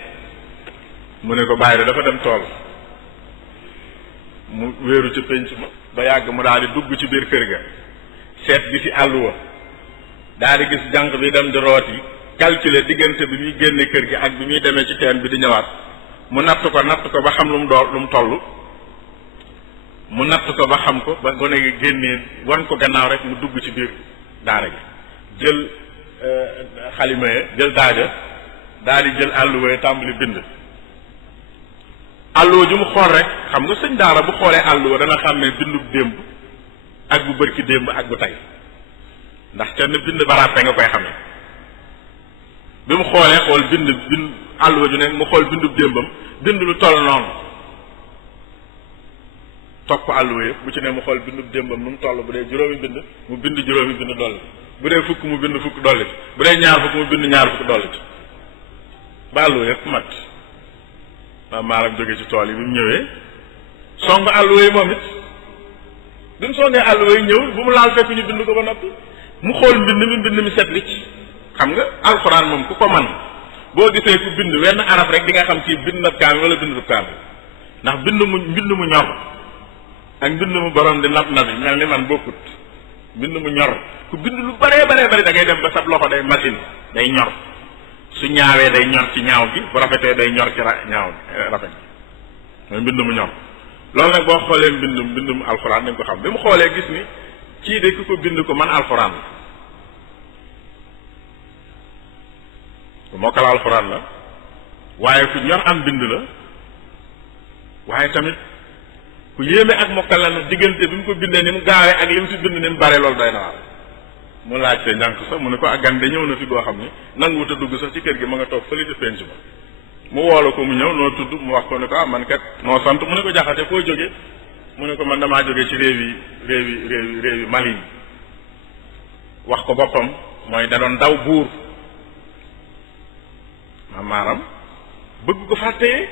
mu ne ko bàyyi dafa dem tool mu wéeru ci pénc ma ba yàgg mu daal di dugg ci biir kër ga seet bi ci àlluwa daal di gis jànq bi dem di rooti calculer diggante bi muy génne kër gi ak bi muy demee ci teen bi di ñëwaat mu natt ko ba xam lu mu toll mu natt ko ba xam ko ba gone gi génnee wan ko gannaaw rek mu dugg ci biir daara gi jël xalima ya jël daaja daal di jël àlluwa ya tàmbali bind àlluwa ju mu xool rek xam nga sëñ daara bu xoolee àlluwa dana xam ne bindub démb ak bu bërki démb ak bu tey ndax kenn bind ba ràppe nga koy xamee bi mu xoolee xool bind àlluwa ju ne mu xool bindub démbam bind lu toll noonu topp àlluwa yëpp bu ci ne mu xool bindub démbam nu mu toll bu dee juróomi bind mu bind juróomi bind dolli bu dee fukk mu bind fukk dolli bu dee ñaar fukk mu bind ñaar fukk dolli ba àlluwa yëpp mat maam maaram jóge ci tool yi bi mu ñëwee song àlluwa yi moom it bi mu songee àlluwa yi ñëw bu mu laal fekk ñu bind ko ba noppi mu xool mbind mi set wicc xam nga alxuraan moom ku ko man boo gisee ku bind wenn arab rek di nga xam ci bind na kaamil wala bind du kaamil ndax mbind mu ñor ak mbind mu borom di nab nabi mel ni man bokkut mbind mu ñor ku bind lu baree da ngay dem ba sab loxo day machine day ñor su ñaawee day ñor ci ñaaw gi bu rafetee day ñor ci ñaaw rafet gi mooy mbind mu ñor loolu nag boo xoolee mbindum alxuraan dañ ko xam bi mu xoolee gis ni kii de ku ko bind ko man alxuraan la ku mokkal alxuraan la waaye ku ñor am bind la waaye tamit ku yéeme ak mokkal la diggante bi mu ko bindee ni mu gaawee ak li mu si bind ni mu bare loolu doy na waar mu laajte njànk sax mu ne ko ak gan de ñëw na fi goo xam ni nanguwut a dugg sax ci kër gi ma nga toog fële ci penc ma mu woolu ko mu ñëw noo tudd mu wax ko ne ko man kat noo sant mu ne ko Jaxate foo jóge mu ne ko man damaa jóge ci réew yi Mali wax ko boppam mooy da doon daw buur maaram bëgg ko fàttee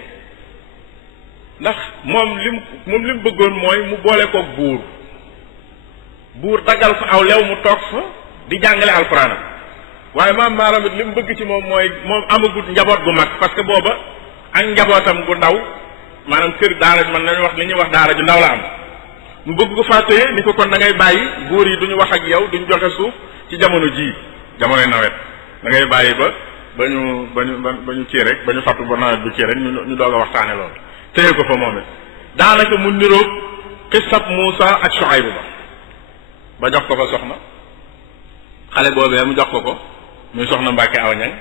ndax moom lim bëggoon mooy mu boole koog buur daggal fa aw lew mu toog fa di jàngale alxuraan waaye maaram it li mu bëgg ci moom mooy moom amagut njaboot gu mag parce que booba ak njabootam gu ndaw maanaam kër daara man nañu wax li ñuy wax daara ju ndaw la am mu bëgg ko fàttee ni ko kon da ngay bàyyi buur yi duñu wax ak yow duñu joxe suuf ci jamono jii jamonoy nawet da ngay bàyyi ba ñu kii rek ba ñu fàttu ba nawet bi kii rek ñu doog a waxtaane loolu téye ko fa moom it daanaka mu niroog xisab Muusa ak Shuayb ba jox ko fa soxna xale boobee mu jox ko muy soxna Mbàkke aw ñang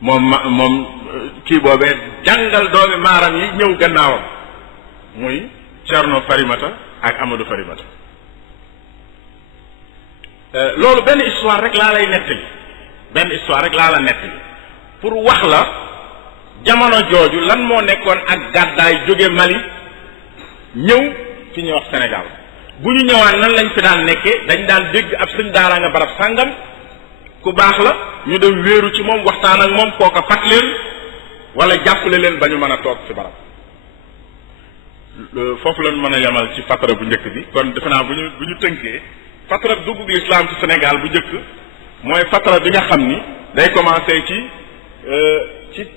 moom kii boobee jàngal doomi maaram yi ñëw gannaawam muy Cerno Farimata ak Amadou Farimata loolu benn histoire rek laa lay nettali pour wax la jamono jooju lan moo nekkoon ak gàddaay jóge Mali ñëw fi ñuy wax Sénégal bu ñu ñëwaan nan lañ fi daan nekkee dañ daan dégg ab sëñ daaraa nga barab sàngam ku baax la ñu dem wéeru ci moom waxtaan ak moom kooka fat leen wala jàppale leen ba ñu mën a toog ci barab foofu lañ mën a yemal ci fatara bu njëkk bi kon defe naa bu ñu tënkee fatara dugg l'islam ci Sénégal bu njëkk mooy fatara bi nga xam ni day commencé ci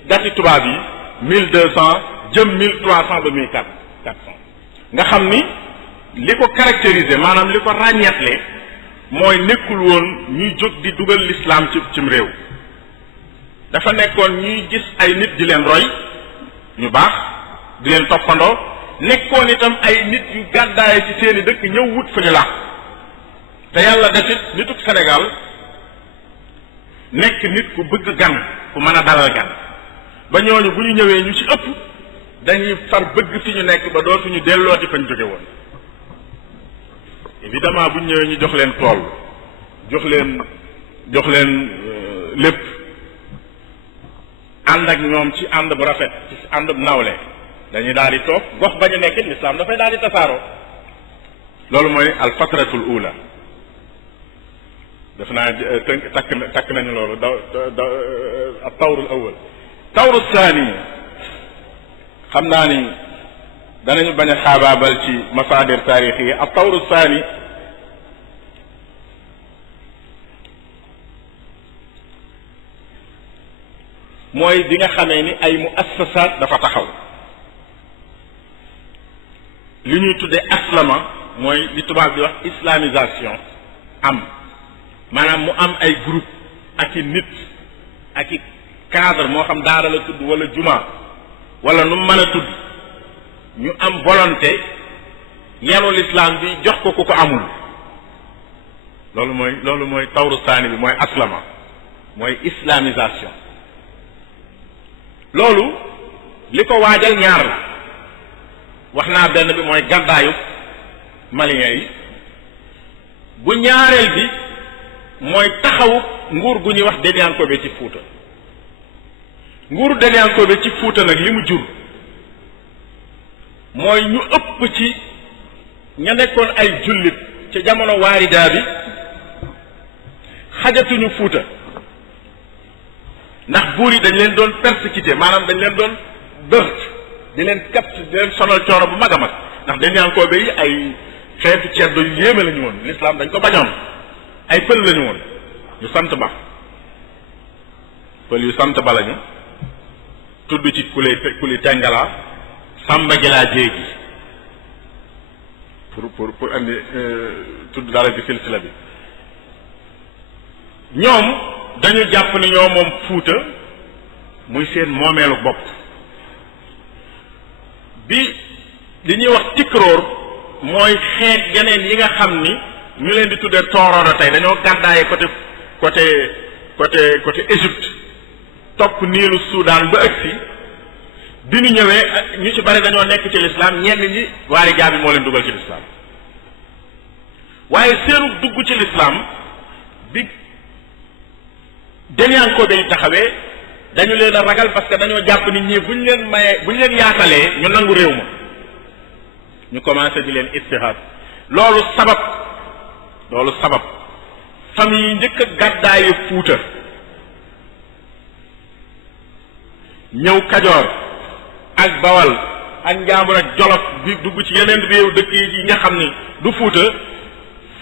dati tubaab yi 1200 jëm 1300 ba 1400 nga xam ni li ko caractérisé maanaam li ko ràññeetle mooy nekkul woon ñuy jóg di dugal l'islam cim réew dafa nekkoon ñuy gis ay nit di leen roy ñu baax di leen toppandoo nekkoon itam ay nit yu gàddaaye ci seeni dëkk ñëw wut fa ñu làq te yàlla defit nituk Sénégal nekk nit ku bëgg gan ku mën a dalal gan ba ñooñu bu ñu ñëwee ñu ci ëpp dañuy far bëgg fi ñu nekk ba dootuñu dellooti fañ jóge woon évidemment bu ñu ñëwee ñu jox leen tool jox leen lépp ànd ak ñoom ci ànd bu rafet ci ànd bu nawle dañuy daal di toog gox ba ñu nekkit lislaam dafay daal di tasaaroo loolu mooy al fatratul ula def naa takk nañu loolu da ak tawrul awal. tawru saani xam naa ni danañu bañ a xaabaabal ci masaadir taarix yi. ak tawru saani mooy bi nga xamee ni ay muassasaat dafa taxaw. li ñuy tuddee aslama mooy li tubaab di wax islamisation am maanaam mu am ay groupe ak i nit ak i cadre moo xam daara la tudd wala juma wala nu mu mën a tudd ñu am volonté yenu l'islam bi jox ko ku ko amul. loolu mooy tawru saani bi mooy aslama mooy islamisation. loolu li ko waajal ñaar la wax naa benn bi mooy gàddaayu maliens yi bu ñaareel bi mooy taxawu nguur gu ñuy wax Denyankoobe ci Fuuta. nguuru Denyankoobe ci Fuuta nag li mu jur mooy ñu ëpp ci ña nekkoon ay jullit ca jamono waarida bi xajatuñu Fuuta ndax buur yi dañ leen doon persécuté maanaam dañ leen doon dërt di leen kapt di leen sonal coono bu mag a mag ndax Denyankoobe yi ay xeetu ceddo yu yéeme la ñu woon l'islam dañ ko bañoon ay pël la ñu woon yu sant ba pël yu sant ba lañu tudd ci kuli tengala sàmba gilaa jéegi pour andi tudd dara ci silsila bi. ñoom dañu jàpp ni ñoo moom Fuuta muy seen moomeelu bopp bi li ñuy wax tikroor mooy xeet yeneen yi nga xam ni ñu leen di tuddee tooroodo tey dañoo gàddaaye côté Égypte topp niilu Soudan ba ëgsi bi ñu ñëwee ñu ci bari dañoo nekk ci lislaam ñenn ñi waari jaabi moo leen dugal ci lislaam waaye seenu dugg ci lislaam bi Denyankoobe yi taxawee dañu leen a ragal parce que dañoo jàpp nit ñi bu ñu leen yaatalee ñu nangu réew ma ñu commencé di leen ittihaad. loolu sabab famille yi njëkk a gàddaayu Fuuta ñëw Kajoor ak Bawal ak Njaambur ak Jolof bi dugg ci yeneen réew dëkk yi nga xam ni du Fuuta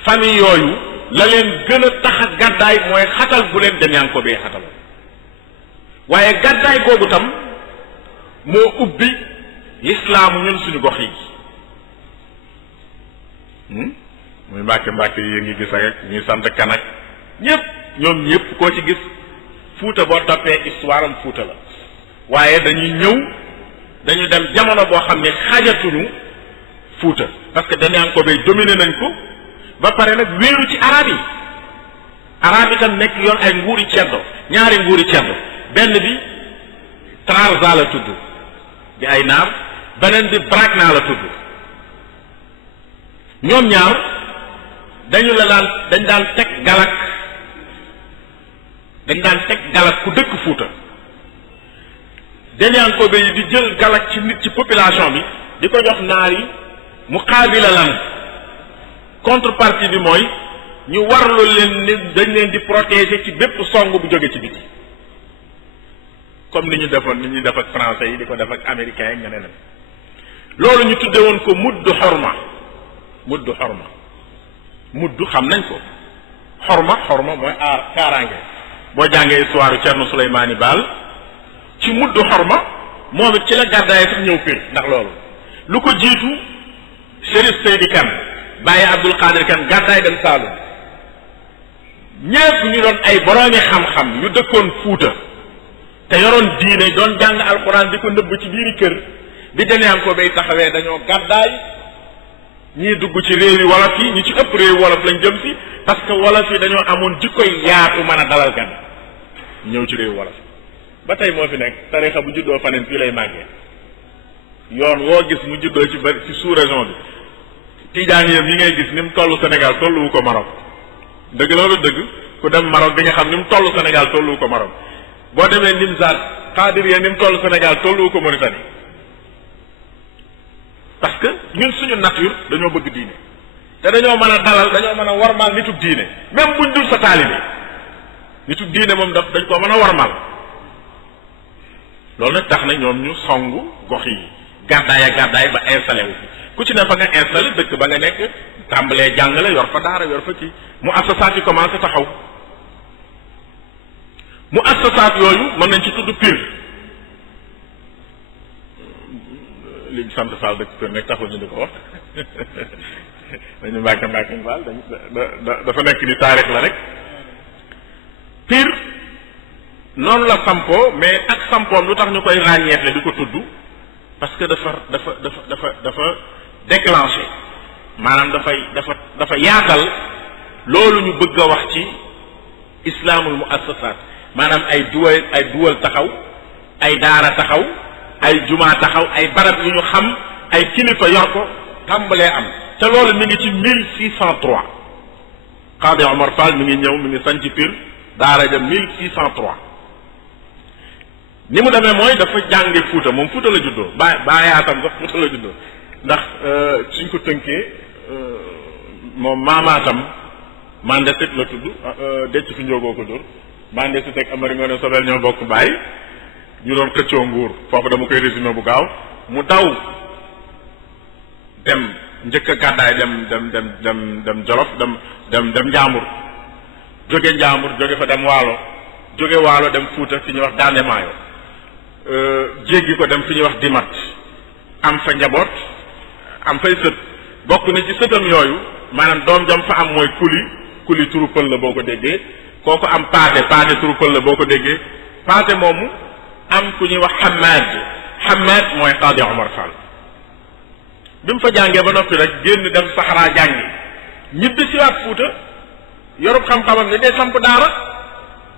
famille yooyu la leen gën a tax a gàddaay mooy xatal bu leen Denyankoobe xatal waaye gàddaay googu tam moo ubbi lislaamu ñun suñu gox yi muy mbàkke yi ngi gis ak ñuy sant kanak ñëpp ñoom ñëpp koo ci gis Fuuta boo toppee histoire am Fuuta la waaye dañu dem jamono boo xam ne xajatuñu Fuuta parce que Denyankoobe dominé nañ ko ba pare nag wéeru ci arab yi tam nekk yoon ay nguuri ceddo ñaari nguuri ceddo benn bi Trarza la tudd di ay naar beneen bi Brakna la tudd ñoom ñaar dañ daan teg galak ku dëkk Fuuta Denyankoobe yi di jël galak ci nit ci population bi di ko jox naar yi muqaabila lan contrepartie bi mooy ñu warlu leen ni dañ leen di protéger ci bépp song bu jóge ci biti comme ni ñuy def ak français yi di ko def ak américains yi nga ne loolu ñu tudde woon ko muddu xorma muddu xam nañ ko xorma mooy aar kaaraange boo jàngee histoire Cerno Suleymaani Baal ci muddu xorma moom it ci la gàddaay sax ñëw fii ndax loolu lu ko jiitu Chérif Seydi Kane Baye Abdul Qadir Kane gàddaay dem Saalum ñépp ñu doon ay boroomi xam-xam ñu dëkkoon Fuuta te yoroon diine doon jàng alxuraan di ko nëbb ci biiri kër bi Denyankoobe yi taxawee dañoo gàddaay ñii dugg ci réewi wolof yi ñi ci ëpp réewi wolof lañ jëm si parce que wolof yi dañoo amoon jikkoy yaatu mën a dalal gan ñëw ci réewi wolof ba tey moo fi nekk tarixa bu juddoo faneen fii lay màggee yoon woo gis mu juddoo ci bari ci sous région bi tijaan yi ngay gis ni mu tollu Sénégal tolluwu ko Maroc dëgg loolu dëgg ku dem Maroc di nga xam ni mu tollu Sénégal tolluwu ko Maroc boo demee Nimzaat Qadiriyya ni mu tollu Sénégal tolluwu ko Mauritanie parce que ñun suñu nature dañoo bëgg diine te dañoo mën a dalal dañoo mën a warmaal nitug diine même buñ dul sa taalibe nitug diine moom dañ koo mën a warmaal loolu nag tax na ñoom ñu songu gox yi gàddaay ba installé wu ku ci ne fa nga installé dëkk ba nga nekk tàmbalee jàngale yor fa daara yor fa kii mu assasaat yi commencé taxaw mu assasaat yooyu mën nañ ci tudd Pire liñ sant Fall dëkk Pire nag taxul ñu di ko wax dañu Mbàkke Fall dafa nekk ni taarix la rek Pire noonu la sampoo mais ak sampoom lu tax ñu koy ràññeetle di ko tudd parce que dafa déclenché maanaam dafa yaatal loolu ñu bëgg a wax ci islaamul muassasaat maanaam ay duwal taxaw ay daara taxaw ay jumaa taxaw ay barab yu ñu xam ay kilifa yor ko tàmbalee am te loolu mi ngi ci 1603 Qadi Omar Fall mi ngi ñëw mi ngi sanc Pire daara ja 1603 ni mu demee mooy dafa jànge Fuuta moom Fuuta la juddoo baayaatam sax Fuuta la juddoo ndax suñ ko tënkee moom maamaatam Mandesit la tudd decc fi njóogoo ko dur Mandesit ak Amari Ngoone Sobel ñoo bokk baay ñu doon xëccoo nguur foofu dama koy résumé bu gaaw mu daw dem njëkk a gàddaay dem Jolof dem Njaambur jóge Njaambur jóge fa dem Waalo dem Fuuta fi ñuy wax Daande Maayo jéggi ko dem fi ñuy wax Dimat am fa njaboot am fay sët bokk na ci sëtam yooyu maanaam doom jam fa am mooy kuli turu pël la boo ko déggee kooku am paate turu pël la boo ko déggee paate moomu am ku ñuy wax Hamad mooy Qadi Omar Fall bi mu fa jàngee ba noppi rek génn dem Saxaraa jàngi ñibbi siwaat Fuuta yorub xam-xamam ni day samp daara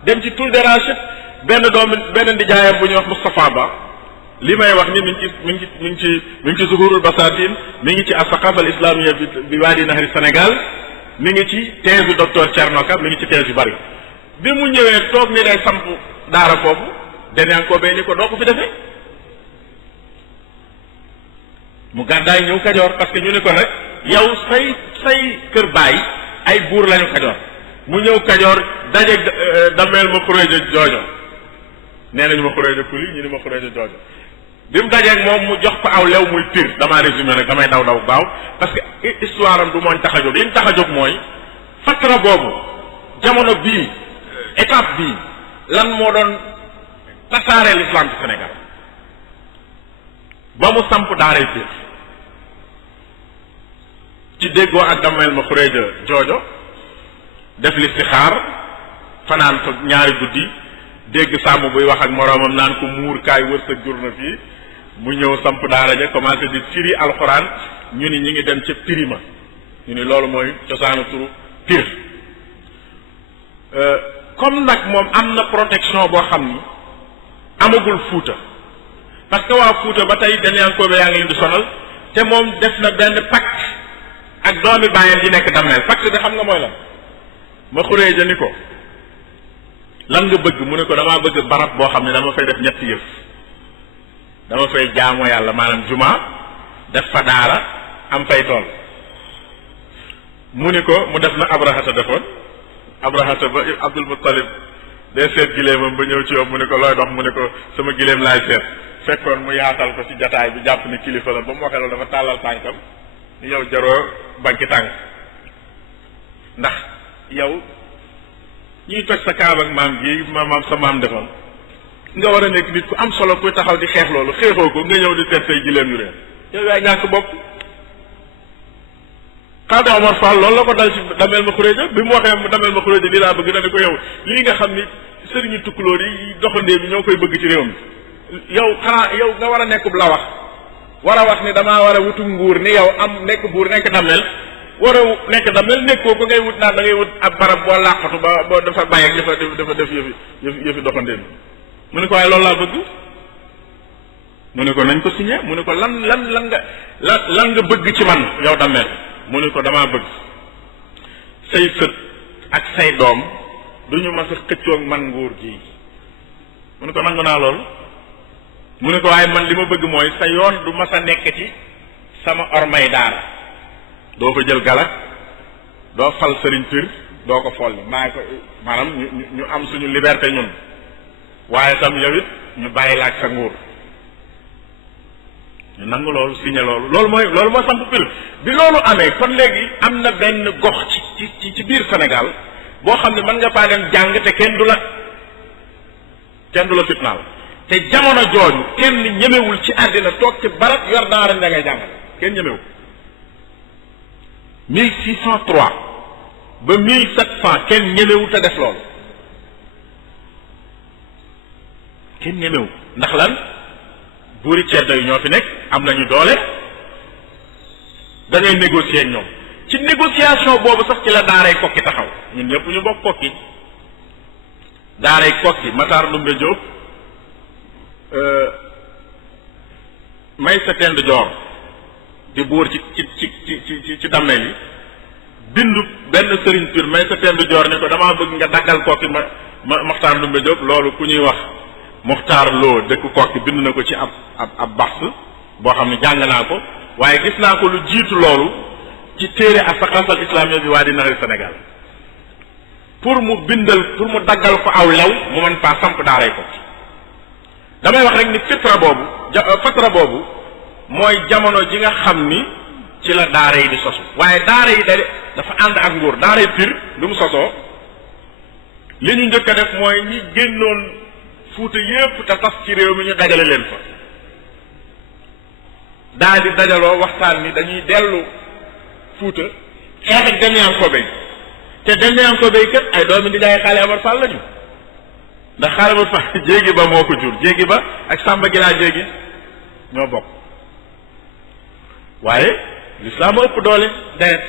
dem ci Toul de Rachid benn ndijaayam bu ñuy wax Moustapha Ba li may wax ni mi ngi ci Zuhurul Basatin mi ngi ci as-saqafa al-islamiyya bi Wadi Nahri Sénégal mi ngi ci thèse docteur Thierno Ka mi ngi ci thèse yu bari bi mu ñëwee toog ni day samp daara foofu deneen ko bay ni ko doo ko fi defee mu gàddaay ñëw Kajoor parce que ñu ni ko nag yow say kër baay ay buur lañu Kajoor mu ñëw Kajoor daje dameel ma xuréeja joojo nee nañu ma xuréeja kuli ñu ni ma xuréeja joojo bi mu dajeeg moom mu jox ko aw lew muy Pire damaa résumé nag damay daw gaaw parce que histoire am du mooñ tax a jóg li ñu tax a jóg mooy fatra boobu jamono bii étape bii lan moo doon tasaare l'islam ci Sénégal ba mu samp daaray Pire ci déggoo ak dameel ma xuréeja joojo def listixaar fanaan fa ñaari guddi dégg sàmm buy wax ak moroomam naan ko muur kaay wërsëg jur na fii mu ñëw samp daara ja commencé di firi alxuraan ñu ni ñi ngi dem ca Pirima ñu ni loolu mooy cosaanu turu Pire comme nag moom am na protection boo xam ni amagul Fuuta parce que waa Fuuta ba tey Denyankoobe yaa ngi leen di sonal te moom def na benn pacte ak doomi bàyyam di nekk Damel pacte bi xam nga mooy lan ma xuree ja ni ko lan nga bëgg mu ne ko damaa bëgg barab boo xam ne dama fay def ñetti yëf dama fay jaamoo yàlla maanaam juma def fa daara am fay tool mu ni ko mu def na Abrahata defoon Abrahata ba Abdul Muttalib day seet gileemam ba ñëw ci yow mu ne ko looy dox mu ne ko sama gileem laay seet fekkoon mu yaatal ko ci jataay bi jàpp ni kilifa la ba mu waxee loolu dafa tàllal tànkam ni yow jaroo banki tànk ndax yow ñuy toj sa kaab ak maam gi maam sa maam defoon nga war a nekk nit ku am solo kuy taxaw di xeex loolu xeexoo ko nga ñëw di seet say gileem yu réer yow yaay ñàkk bopp Qadi Omar Fall loolu la ko dal ci dameel ma xuréeja bi mu waxee dameel ma xuréeja lii laa bëgg na ne ko yow lii nga xam ni sëriñu tukkulóor yi doxandee bi ñoo koy bëgg ci réew mi yow xanaa yow nga war a nekkub la war a wax ni damaa war a wutu nguur ni yow am nekk buur nekk dameel war a nekk dameel nekkoo ko ngay wut naan da ngay wut ab barab boo làqatu ba boo dafa bàyyi ak dafa def yëfi doxandee bi mu ne ko waaye loolu laa bëgg mu ne ko nañ ko signé mu ne ko lan nga bëgg ci man yow dameel mu ne ko damaa bëgg say sët ak say doom duñu mas a xëccoog man nguur gi mu ne ko nangu naa loolu mu ne ko waaye man li ma bëgg mooy sa yoon du mas a nekk ci sama ormay daara doo fa jël galak doo fal sëriñ pir doo ko folli maanaam ñu am suñu liberté ñun waaye tam yow it ñu bàyyi la ak sa nguur ñu nangu loolu signé loolu mooy samp pir bi loolu amee kon léegi am na benn gox ci biir Sénégal boo xam ne mën nga faa dem jàng te kenn du la fitnaal te jamono jooju kenn ñemewul ci àddina toog ci barab yor daara da ngay jàngale kenn ñemewul 1603 ba 1700 kenn ñemewul te def loolu kenn ñemewu ndax lan buuri ceddo yi ñoo fi nekk am nañu doole da ngay négocier ak ñoom ci négociation boobu sax ci la daaray Kokki taxaw ñun ñëpp ñu bokk Kokki daaray Kokki Matar Ndumbe Diop may sa tend joor di buur ci dammel yi bindu benn sëriñ pir may sa tend joor ne ko damaa bëgg nga daggal Kokki Maxtaar Ndumbe Diop loolu ku ñuy wax Muxtaar Lo dëkk Kokki bind na ko ci ab baxs boo xam ne jàng naa ko waaye gis naa ko lu jiitu loolu ci téere as-saqaafa islamiyya bi waa di naxari Sénégal pour mu daggal ko aw lew mu mën faa samp daaray Kokki damay wax rek ni fatra boobu mooy jamono ji nga xam ni ci la daara yi di sosu waaye daara yi dafa ànd ak nguur daaray Pire lu mu sosoo li ñu njëkk a def mooy ñi génnoon Fuuta yépp te tas ci réew mi ñu dajale leen fa daal di dajaloo waxtaan ni dañuy dellu Fuuta xeex ak Demyankobe te Demyankobe kat ay doomi di jaay Xaali Amar Fall lañu ndax Xaali Amar Fall jéegi ba moo ko jur jéegi ba ak Samba Gila jéegi ñoo bokk waaye lislaam a ëpp doole deret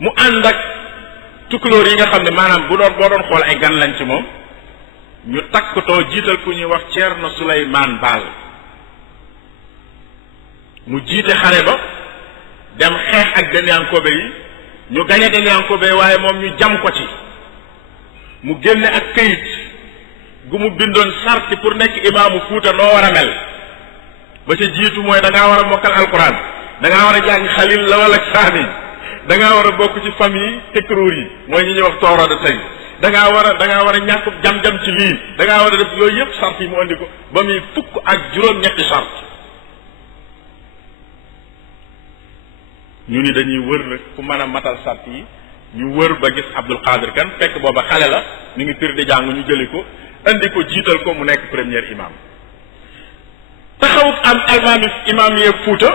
mu ànd ak tukulóor yi nga xam ne maanaam boo doon xool ay gan lañ ci moom ñu takkatoo jiital ku ñuy wax Ceerno Suleymaan Baal mu jiite xare ba dem xeex ak Demyankobe yi ñu gañe Demyankobe waaye moom ñu jam ko ci mu génne ak këyit gu mu bindoon sarti pour nekk imaamu Fuuta noo war a mel ba ca jiitu mooy da ngaa war a mokkal alquran da ngaa war a jàng xalil la wala saani da ngaa war a bokk ci famille tekruur yi mooy ñi ñuy wax tooro de tey da ngaa war a ñàkk jam-jam ci lii da ngaa war a def yooyu yëpp sart yi mu andi ko ba muy fukk ak juróom-ñetti sart ñu ni dañuy wër rek ku mën a matal sart yi ñu wër ba gis Abdul Qadir Kan fekk booba xale la ñu ngi Pire di jàng ñu jëli ko andi ko jiital ko mu nekk premier imam taxawut am imaam yi Fuuta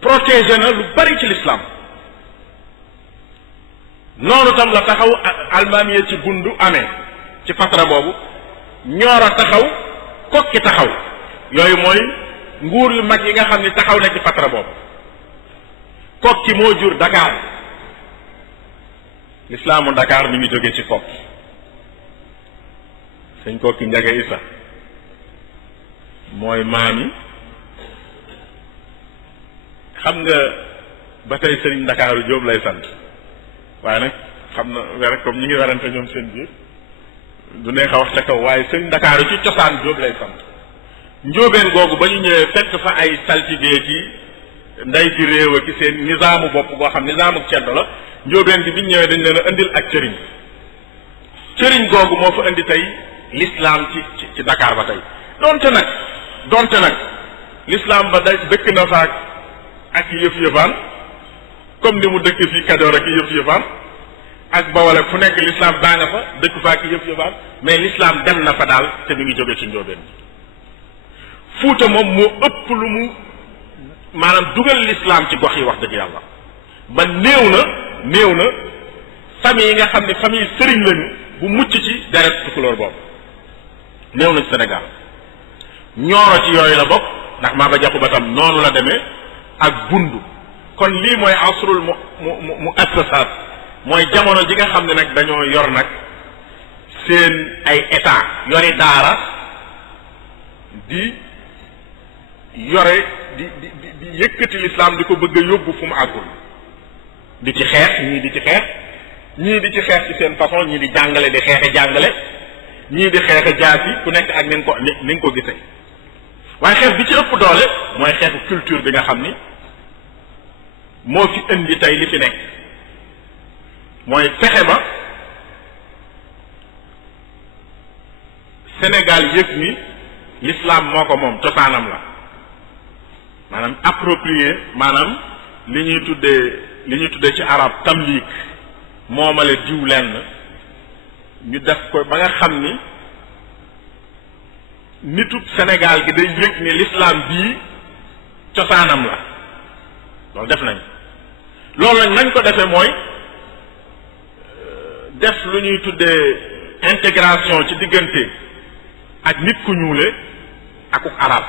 protégé na lu bari ci l'islam noonu tam la taxaw almaamiya ci bundu amee ci fatra boobu Ñooro taxaw Kokki taxaw yooyu mooy nguur yu mag yi nga xam ni taxaw na ci fatra boobu Kokki moo jur Dakar lislaamu Dakar mi ngi jóge ci Kokki sëñ Kokki Njaga Isa mooy maami xam nga ba tey sëriñ Ndakaaru Jóob lay sant waaye nag xam na rek comme ñi ngi werante ñoom seen biir du neex a wax ca kaw waaye sëriñ Ndakaaru ci cosaan Jóob lay sant njóobeen googu ba ñu ñëwee fekk fa ay saltigee ki nday ci réew a ki seen nisaamu bopp boo xam nisaamu ceddo la njóobeen gi biñ ñëwee dañ leen a indil ak cëriñ googu moo fa indi tey l'islam ci Dakar ba tey donte nag l'islam ba dëkk na fa ak yëf-yëfaan comme ni mu dëkk fii Kajoor ak yëf-yëfaan ak Bawol fu nekk l'islam baa nga fa dëkk fa ak yëf-yëfaan mais l'islam dem na fa daal te mi ngi jóge ci njóobeen bi Fuuta moom moo ëpp lu mu maanaam dugal l'islam ci gox yi wax dëgg yàlla ba néew na famille yi nga xam ne famille sëriñ lañu bu mucc ci deret tukulóor boobu néew na ci Sénégal Ñooro ci yooyu la bokk ndax Maba Jaxu Ba tam noonu la demee ak Bundu kon lii mooy asrul mu assasaat mooy jamono ji nga xam ne nag dañoo yor nag seen ay état yori daara di yore di yëkkati l'islam di ko bëgg a yóbbu fu mu àggul di ci xeex ñii di ci xeex ci seen façon ñii di jàngale di xeexe jàngale ñii di xeexe jaasi ku nekk ak ni nga ko gisee waaye xeex bi ci ëpp doole mooy xeexu culture bi nga xam ni moo fi indi tey li fi nekk mooy fexe ba Sénégal yëg ni l'islam moo ko moom cosaanam la maanaam approprié maanaam li ñuy tuddee ci arab tamliik moomale diw lenn ñu def ko ba nga xam ni nitub Sénégal gi day yëg ni l'islam bii cosaanam la loolu def nañ loolu nag nañ ko defee mooy def lu ñuy tuddee intégration ci diggante ak nit ku ñuule akuk arab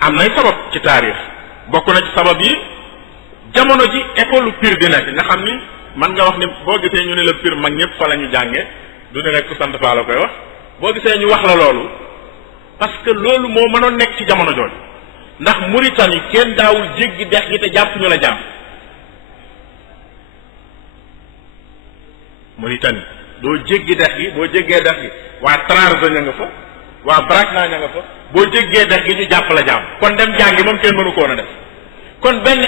am nay sabab ci taarix bokk na ci sabab yi jamono ji école Pire di nekk nga xam ni man nga wax ni boo gisee ñu ne la Pire mag ñëpp fa la ñu jànge du ne rek ku sant Fall la koy wax boo gisee ñu wax la loolu parce que loolu moo mënoon nekk ci jamono jooju ndax Mauritanie kenn daawul jéggi dex gi te jàpp ñu la jàmm Mauritanie doo jéggi dex gi boo jéggee dex gi waa Trarza ña nga fa waa Brakna ña nga fa boo jéggee dex gi ñu jàpp la jàmm kon dem jàngi moom kenn mënu ko woon a def kon benn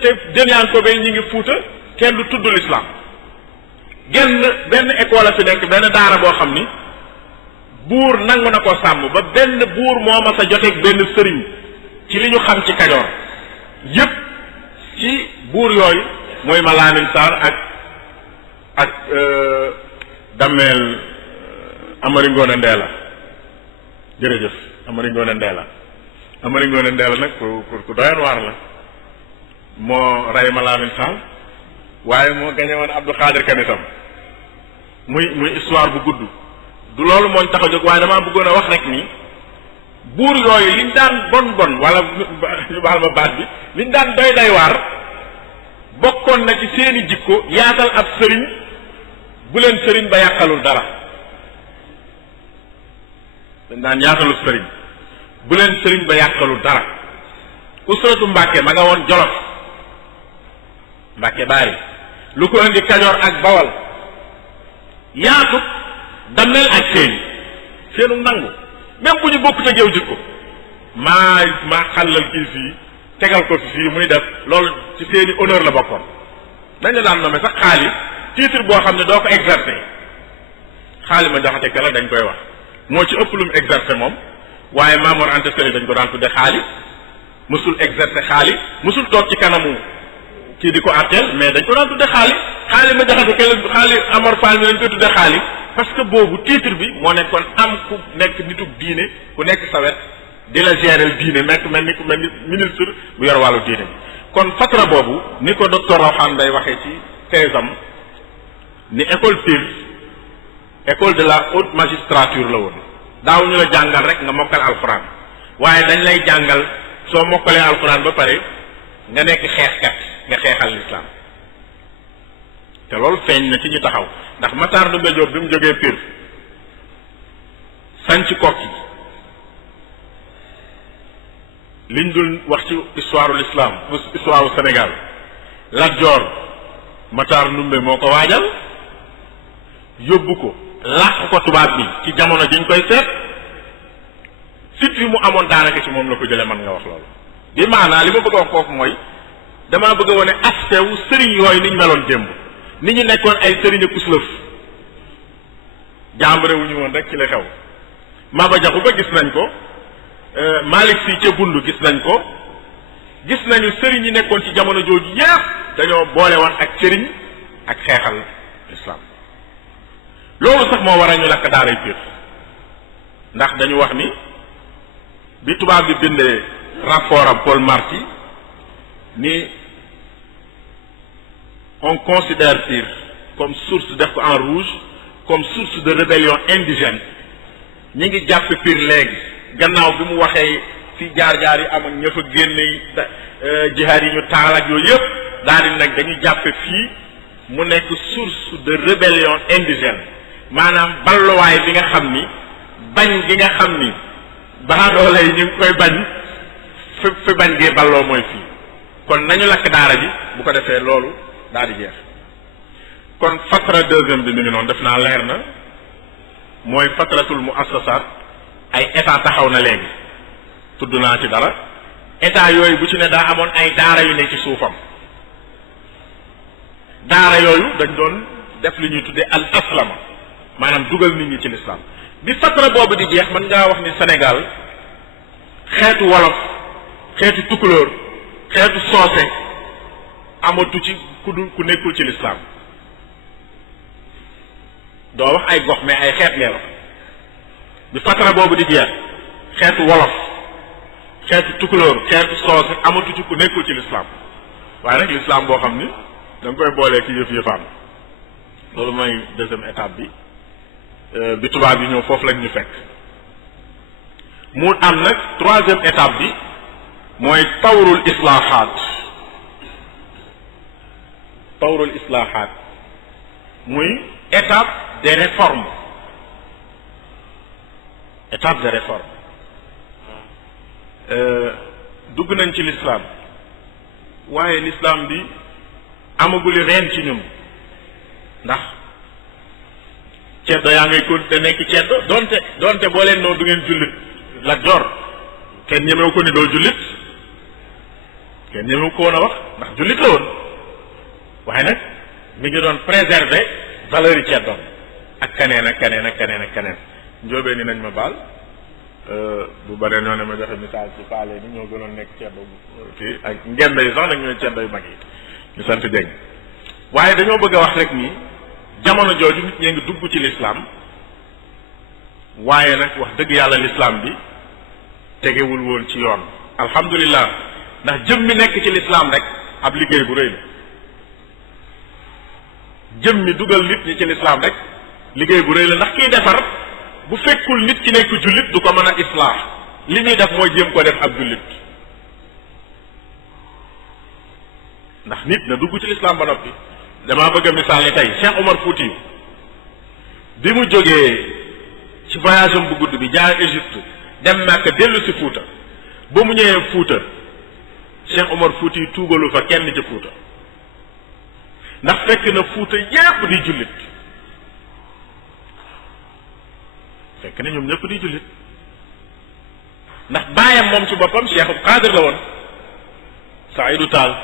te jënyaan ko bay ñi ngi Fuuta kenn du tudd l'islam benn école a fi nekk benn daara boo xam ni buur nangu na ko sàmm ba benn buur moo ma sa joteeg benn sëriñ ci li ñu xam ci Kajoor yépp ci buur yooyu mooy ma Laamin Sarr ak Dameel Amari Ngoone Ndeela jërëjëf Amari Ngoone Ndeela nag ku doyoon waar la moo rey ma Laamin Sarr waaye moo gañe woon Abdou Khadir Kan itam muy histoire bu gudd du loolu mooñ tax a jóg waaye damaa bëggoon a wax rek ni buur yooyu liñ daan bon wala ñu baal ma baat bi liñ daan doy waar bokkoon na ci seeni jikko yaatal ab sëriñ bu leen sëriñ ba yàqalul dara dañ daan yaatalul sëriñ bu leen sëriñ ba yàqalul dara usratu Mbàkke ma nga woon Jolof Mbàkke Baari lu ko indi Kajoor ak Bawal yaatu Damel ak seenu nangu même bu ñu bokkut ak yow jikko maa xàllal kii fii tegal ko fii muy def loolu ci seeni honneur la bokkoon dañ la daan nommé sax xaali titre boo xam ne doo ko exercer xaali ma jaxate ka la dañ koy wax moo ci ëpp lu mu exercer moom waaye Maamoor Anta Sali dañ ko daan tudde xaali mësul exercer xaali mësul toog ci kanamu kii di ko àtteel mais dañ ko daan tudde xaali ma jaxate ka xaali Amor Fall mi dañ koy tudde xaali parce que boobu titre bi moo nekkoon am ku nekk nitug diine ku nekk sa wet di la gérer diine mel ni ministre bu yor wàllu diine bi kon fatra boobu ni ko docteur Rawhan day waxee ci thèsam ni école Pire école de la haute magistrature la woon daaw ñu la jàngal rek nga mokkal alxuraan waaye dañ lay jàngal soo mokkalee alxuraan ba pare nga nekk xeexkat nga xeexal l'islam te loolu feeñ na ci ñu taxaw ndax Matar Ndumbe Diop bi mu jógee Pire sanc Kokki liñ dul wax ci histoire l'islam histoire u Sénégal Lat Joor Matar Ndumbe moo ko waajal yóbbu ko làq ko tubaab bi ci jamono jiñ koy seet fit yi mu amoon daanaka ci moom la ko jële man nga wax loolu bi maanaa li ma bëgg a wax foofu mooy damaa bëgg a wone aspect wu sëriñ yooyu niñ meloon démb ni ñu nekkoon ay sëriñ kuslëf jàmbare wu ñu woon rek ci la xew Maba Jaxu Ba gis nañ ko Malick Sy ca Bund gis nañ ko gis nañu sëriñ yi nekkoon ci jamono jooju yépp dañoo boole woon ak sëriñ ak xeexal islam loolu sax moo waral ñu lakk daaray Pire ndax dañu wax ni bi tubaab bi bindee rapport am Paul Marty ni on considère Pire comme source def ko en rouge comme source de rébellion indigène ñi ngi jàpp Pire léegi gannaaw bi mu waxee fi jaar-jaar yi am ak ña fa génne jihaad yi ñu taal ak yooyu yëpp daal di nag dañu jàppe fii mu nekk source de rébellion indigène maanaam balluwaay bi nga xam ni bañ gi nga xam ni baadoole yi ñu ngi koy bañ fi bañ gi balloo mooy fii kon nañu lakk daara ji bu ko defee loolu daal di jeex kon fatra deuxième bi mi ngi noonu def naa leer na mooy fatratul muassasat ay état taxaw na léegi tudd naa ci dara état yooyu bu ci ne daa amoon ay daara yu ne ci suufam daara yooyu dañ doon def li ñuy tuddee al aslama maanaam dugal nit ñi ci l'islam bi fatra boobu di jeex mën ngaa wax ni Sénégal xeetu wolof xeetu tukulóor xeetu soose amatu ci ku nekkul ci l'islam doo wax ay gox mais ay xeet ngay wax bi fatra boobu di jeex xeetu wolof xeetu tukulóor xeetu soose amatu ci ku nekkul ci l'islam waaye nag l'islam boo xam ni da nga koy boolee ki yëf-yëfaan loolu mooy deuxième étape bi tubaab yi ñëw foofu lañ ñu fekk mu am nag troisième étape bi mooy tawrul islaahaat muy étape des réformes dugg nañ ci l'islam waaye l'islam bi amaguli reen ci ñun ndax ceddo yaa ngay continuer nekk ceddo donte boo leen noonu du ngeen jullit la jor kenn ñemewu ko ni doo jullit kenn ñemewu ko woon a wax ndax jullit la woon waaye nag mi ngi doon préserver valeur yi ceddoom ak keneen ak keneen ak keneen ak keneen njóobee ni nañ ma baal bu bare ñoo ne ma joxe misaal ci paale ni ñoo gënoon nekk ceddo kii ak ngende yi sax nag ñooy ceddo yu mag yi ñu sant Dieng waaye dañoo bëgg a wax rek ni jamono jooju nit ñee ngi dugg ci l'islam waaye nag wax dëgg yàlla l'islam bi tegewul woon ci yoon alhamdulillah ndax jëm mi nekk ci l'islam rek ab liggéey bu rëy la jëm mi dugal nit ñi ci l'islam rek liggéey bu rëy la ndax kiy defar bu fekkul nit ki nekk jullit du ko mën a islaax li muy def mooy jéem ko def ab jullit ndax nit na dugg ci l'islam ba noppi damaa bëgg a misaal ni tey Cheikh Omar Fouti bi mu jógee ci voyage am bu gudd bi jaar Égypte dem Makka dellu si Fuuta ba mu ñëwee Fuuta Cheikh Omar Fouti tuugalu fa kenn ci Fuuta ndax fekk na Fuuta yépp di jullit fekk na ñoom ñëpp di jullit ndax baayam moom ci boppam Cheikh Qadir la woon Saïdou Tall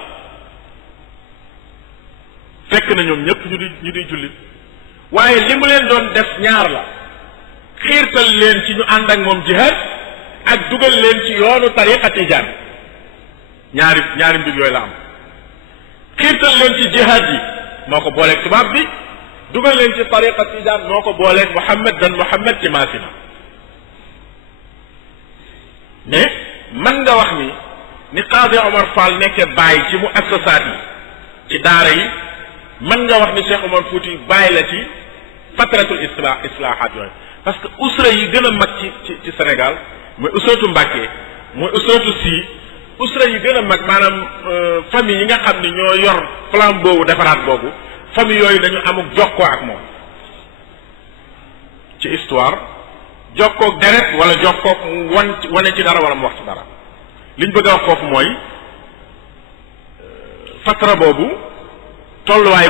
fekk na ñoom ñëpp ñu di jullit waaye li mu leen doon def ñaar la xiirtal leen ci ñu ànd ak moom jihaad ak dugal leen ci yoonu tariqa tijaan ñaari mbir yooyu la am xiirtal leen ci jihaad yi moo ko booleeg tubaab bi dugal leen ci tariqa tijaan moo ko booleeg Muhammad ci Maasina mais mën nga wax ni Qaadi Omar Fall nekkee bàyyi ci mu assasaat yi ci daara yi mën nga wax ni Cheikh Omar Fouti bàyyi la ci fatratul islaahaat yooyu parce que usra yi gën a mag ci Sénégal mooy usratu Mbàkke mooy usratu Sy usra yi gën a mag maanaam famille yi nga xam ni ñoo yor flambeau boobu defaraat boobu famille yooyu dañu amuk jokkoo ak moom ci histoire jokkoog deret wala jokkoog mu wane ci dara wala mu wax ci dara liñ bëgg a wax foofu mooy fatra boobu tolluwaay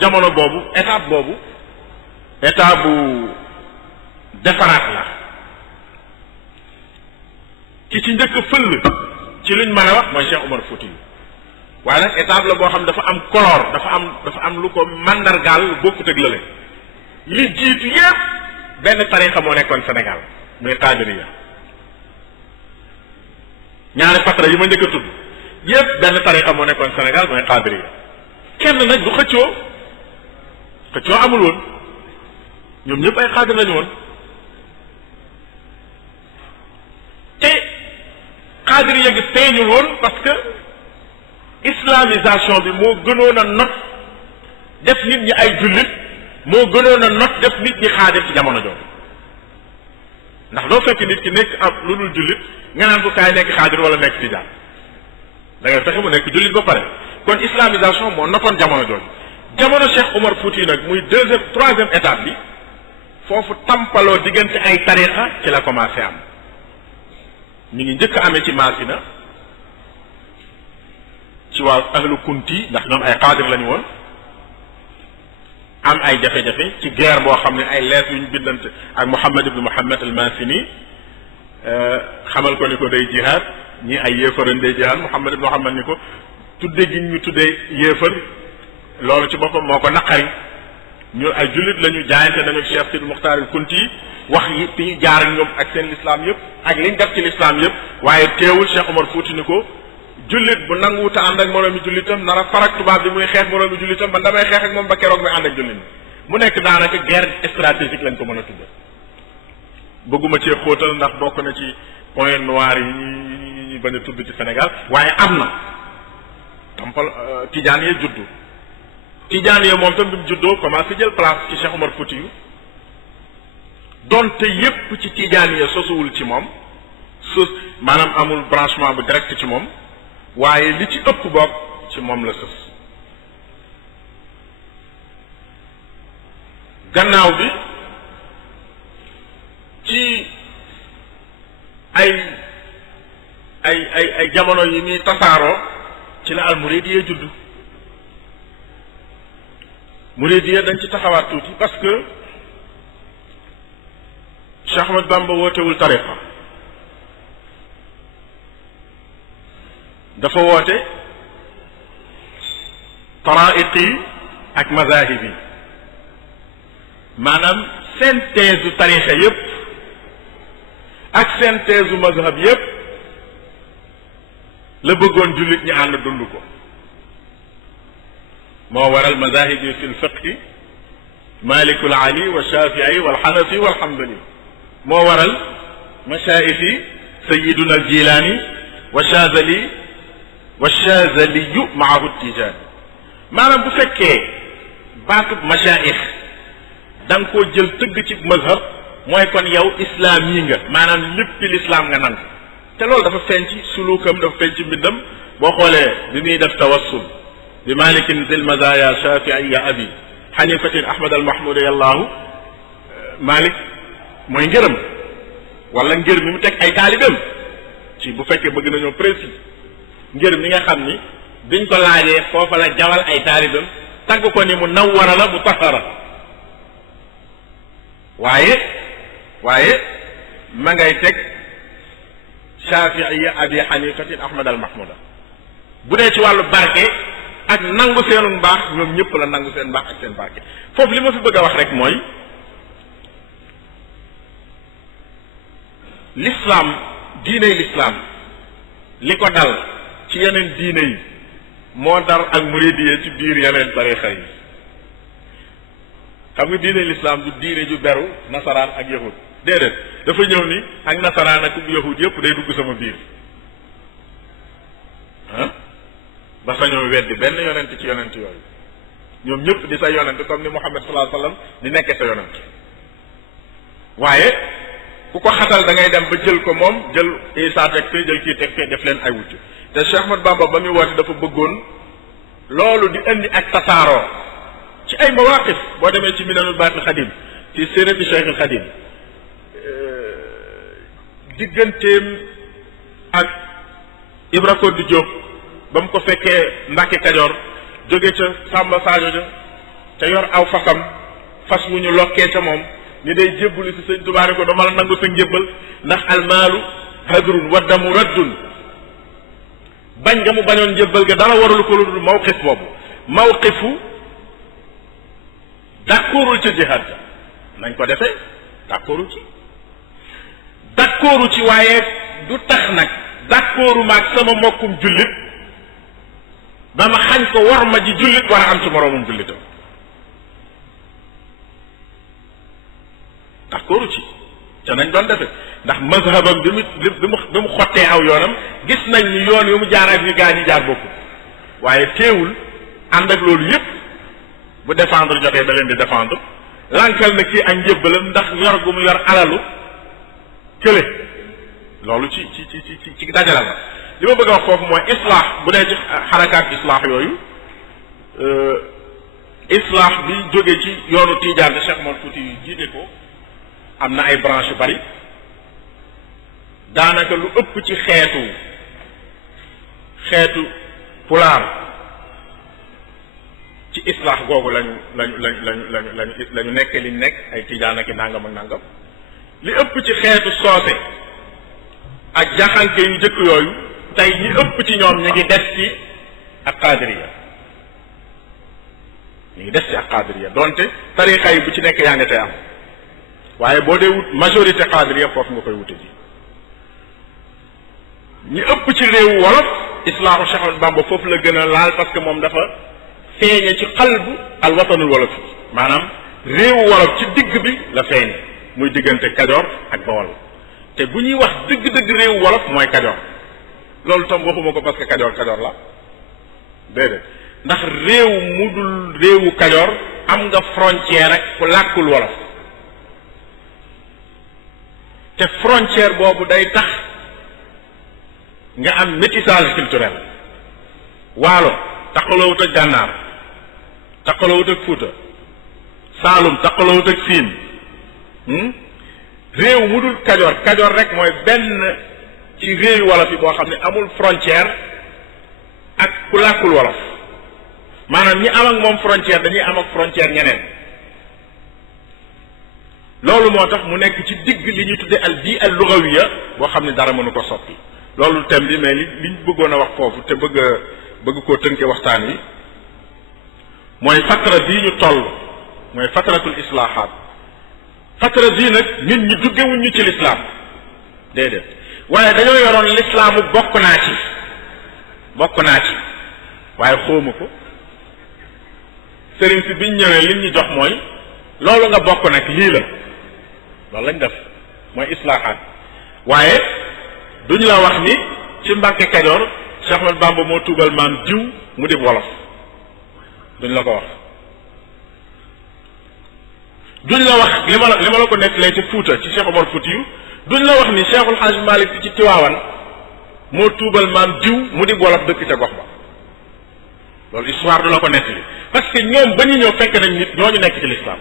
jamono boobu état bu defaraat la ci njëkk fëll ci luñ mën a wax mooy Cheikh Omar Fouti waaye nag étape la boo xam dafa am color dafa am lu ko mandargaal bokkut ak lële li jiitu yépp benn tarixa moo nekkoon Sénégal muy Qaadiriya ñaari fatra yi ma njëkk a tudd yépp benn tarixa moo nekkoon Sénégal mooy Qaadiriya kenn nag du xëccoo amul woon ñoom ñëpp ay xaadir lañu woon te Qaadiriya gi feeñul woon parce que islamisation bi moo gënoon a not def nit ñi ay jullit moo gënoon a not def nit ñi xaadir ci jamono jooju ndax doo fekk nit ki nekk ab lu dul jullit nga naan ko kaay nekk xaadir wala nekk tijaan da ngay fexe mu nekk jullit ba pare kon islamisation moo notoon jamono jooju jamono Cheikh Omar Fouti nag muy troisième étape bi foofu tampaloo diggante ay tariqa ci la commencé am mi ngi njëkk amee ci Maasina ci waa ahlu kunti ndax ñoom ay xaadir lañu woon am ay jafe-jafe ci guerre boo xam ne ay lees yu ñu bindante ak Muhammad ibn Muhammad al-Masini xamal ko ni ko day jihaad ñi ay yéefaran day jihaad Muhammad ibn Muhammad ni ko tudde gi ñu tuddee yéefar loolu ci boppam moo ko naqari. ñu ay jullit la ñu jaayante nañu Cheikh Sidi Muxtaar al Kunti wax yi fi ñu jaar ak ñoom ak seen lislaam yëpp ak liñ def ci lislaam yëpp waaye teewul Cheikh Omar Fouti ni ko jullit bu nanguwuta ànd ak moroomi jullitam nar a farak tubaab bi muy xeex moroomi jullitam man damay xeex ak moom ba keroog muy ànd ak jullit mu nekk daanaka guerre stratégique lañ ko mën a tudde bëgguma cee xóotal ndax bokk na ci point noir yi ñu bañ a tudd ci Sénégal waaye am na tampal tijaan yee juddu tijaan yee moom tam bi mu juddoo commencé jël place ci Cheikh Omar Fouti yu donte yépp ci tijaan yee sosuwul ci moom maanaam amul branchement bu direct ci moom waaye li ci ëpp bokk ci moom la sës gannaaw bi ci ay jamono yi muy tasaaroo ci la al muridiyya juddu muridiyya dañ ci taxawaat tuuti parce que Cheikh Ahmad Bamba wootewul tariqa dafa woote taraiqi ak mazahib yi maanaam synthèse u tariqa yépp ak synthèse u mazhab yépp la bëggoon jullit ñi ànd dund ko moo waral mazahib yi fi lfiqhi malikul ali wa shafii wal xanafi wal xambali moo waral mashaayix yi sayiduna al jilaani wa shazali wa shazaliyu maahu tijaani maanaam bu fekkee baatub mashaayix da nga koo jël tëgg ci mazhab mooy kon yow islaam yi nga maanaam léppi lislaam nga nangu te loolu dafa feeñ ci sulukam dafa feeñ ci mbindam boo xoolee bi muy def tawassul bi malikin zil mazaya shafii ya abi xanifatin ahmad al mahmud yallahu malik mooy ngërëm wala ngër mi mu teg ay taalibeem ci bu fekkee bëgg nañoo précis ngër mi nga xam ni biñ ko laajee foofa la jawal ay taalibeem tagg ko ni mu nawwara la mu tahara waaye ma ngay teg shafiiya abi xanifatin ahmad al mahmuda bu dee ci wàllu barke ak nangu seenu mbaax ñoom ñëpp la nangu seen mbaax ak seen barke foofu li ma fi bëgg a wax rek mooy l'islam diiney l'islam li ko dal ci yeneen diine yi moo dar ak muridiyya ci biir yeneen tarixa yi xam nga diiney l'islam du diine ju beru nasaraan ak yahud déedéet dafa ñëw ni ak nasaraan ak yahud yëpp day dugg sama biir ba sañoo weddi benn yonent ci yonent yooyu ñoom ñëpp di sa yonent comme ni Muhammad sallallahu alayhi wasallam di nekkee sa yonent waaye ku ko xatal da ngay dem ba jël ko moom jël Isa teg fee jël kii teg fee def leen ay wujj te Cheikh Ahmad Bamba ba muy woote dafa bëggoon loolu di indi ak tasaaroo ci ay mawaqif boo demee ci Minanul Baatil Xadim ci sirati Cheikh al Xadim digganteem ak Ibra Kodd Diop ba mu ko fekkee Mbàkke Kajoor jóge ca Samba Sadio ja te yor aw fasam fas wu ñu lokkee ca moom ni day jébbali si sëñ Tuubaa ko dama la nangu sa njébbal ndax almaalu hadrun wa damu raddun bañ nga mu bañoon njébbal ga dara waralu ko lu dul mawqif boobu mawqifu d'accordul ca jihaad ja nañ ko defee d'accordu ci waaye du tax nag d'accordu maag sama mbokkum jullit ba ma xañ ko war ma ji jullit war a am ci moroomum jullitam d'accordu ci ca nañ doon defe ndax mazhabam bi mu xottee aw yoonam gis nañ ni yoon yu mu jaar ak ñu gaa ñi jaar bokku waaye teewul ànd ak loolu yépp bu défendre jotee da leen di défendre lankal na kii ak njébbalam ndax yor gu mu yor alalu kële loolu ci dajalal la li ma bëgg a wax foofu mooy islaax bu dee ci xarakaat islaax yooyu islaax bi jóge ci yoonu Tiijaan te Cheikh Omar Fouti yu jiite ko am na ay branche yu bari daanaka lu ëpp ci xeetu pulaar ci islaax googu lañu nekk liñ nekk ay Tiijaan ak nangam ak nangam li ëpp ci xeetu soose ak jaxanke yu jëkk yooyu tey ñi ëpp ci ñoom ñu ngi des ci ak qaadiriya ñu ngi des ci ak qaadiriya donte tariqa yi bu ci nekk yaa nga tey am waaye boo dee wut majorité qaadiriya foofu nga koy wute ji ñi ëpp ci réewu wolof islaamu Cheikh Ahmadou Bamba foofu la gën a laal parce que moom dafa feeñe ci xalbu al watanul wolof yi maanaam réewu wolof ci digg bi la feeñe muy diggante Kajoor ak Bawol te bu ñuy wax dëgg-dëgg réewu wolof mooy Kajoor loolu tam waxuma ko parce que Kajoor la déedéet ndax réew mu dul réewu Kajoor am nga frontière ak ku làkkul wolof te frontière boobu day tax nga am métissage culturel waalo taqalawut ak gànnaar taqalawut ak fuuta saalum taqalawut ak siin réew mu dul kajoor rek mooy benn ci réewu wolof yi boo xam ne amul frontière ak ku làkkul wolof maanaam ñi am ak moom frontière dañuy am ak frontière ñeneen loolu moo tax mu nekk ci digg li ñuy tudde al bi al lugawiya boo xam ne dara mënu ko soppi loolu thème bi mais liñ bëggoon a wax foofu te bëgg koo tënke waxtaan wi mooy fatra bii ñu toll mooy fatratul islaahaat fatra bii nag nit ñi duggewuñ ñu ci lislaam déedéet waaye dañoo yoroon lislaamu bokk naa ci waaye xóomu ko sëriñ si biñ ñëwee liñ ñu jox mooy loolu nga bokk nag lii la loolu lañ def mooy islaahaat waaye duñ la wax ni ci Mbàkke Kajoor Cheikh Ahmadou Bamba moo tuubal maam diw mu di wolof duñ la ko wax duñ la wax li ma la ko nettalee ci Fuuta ci Cheikh Omar Fuuti yu duñ la wax ni Cheikhul Hadj Malick ci Tiwaawan moo tuubal maam diw mu di wolof dëkk ca gox ba loolu histoire du la ko nettali parce que ñoom ba ñu ñëw fekk nañ nit ñooñu nekk ci lislaam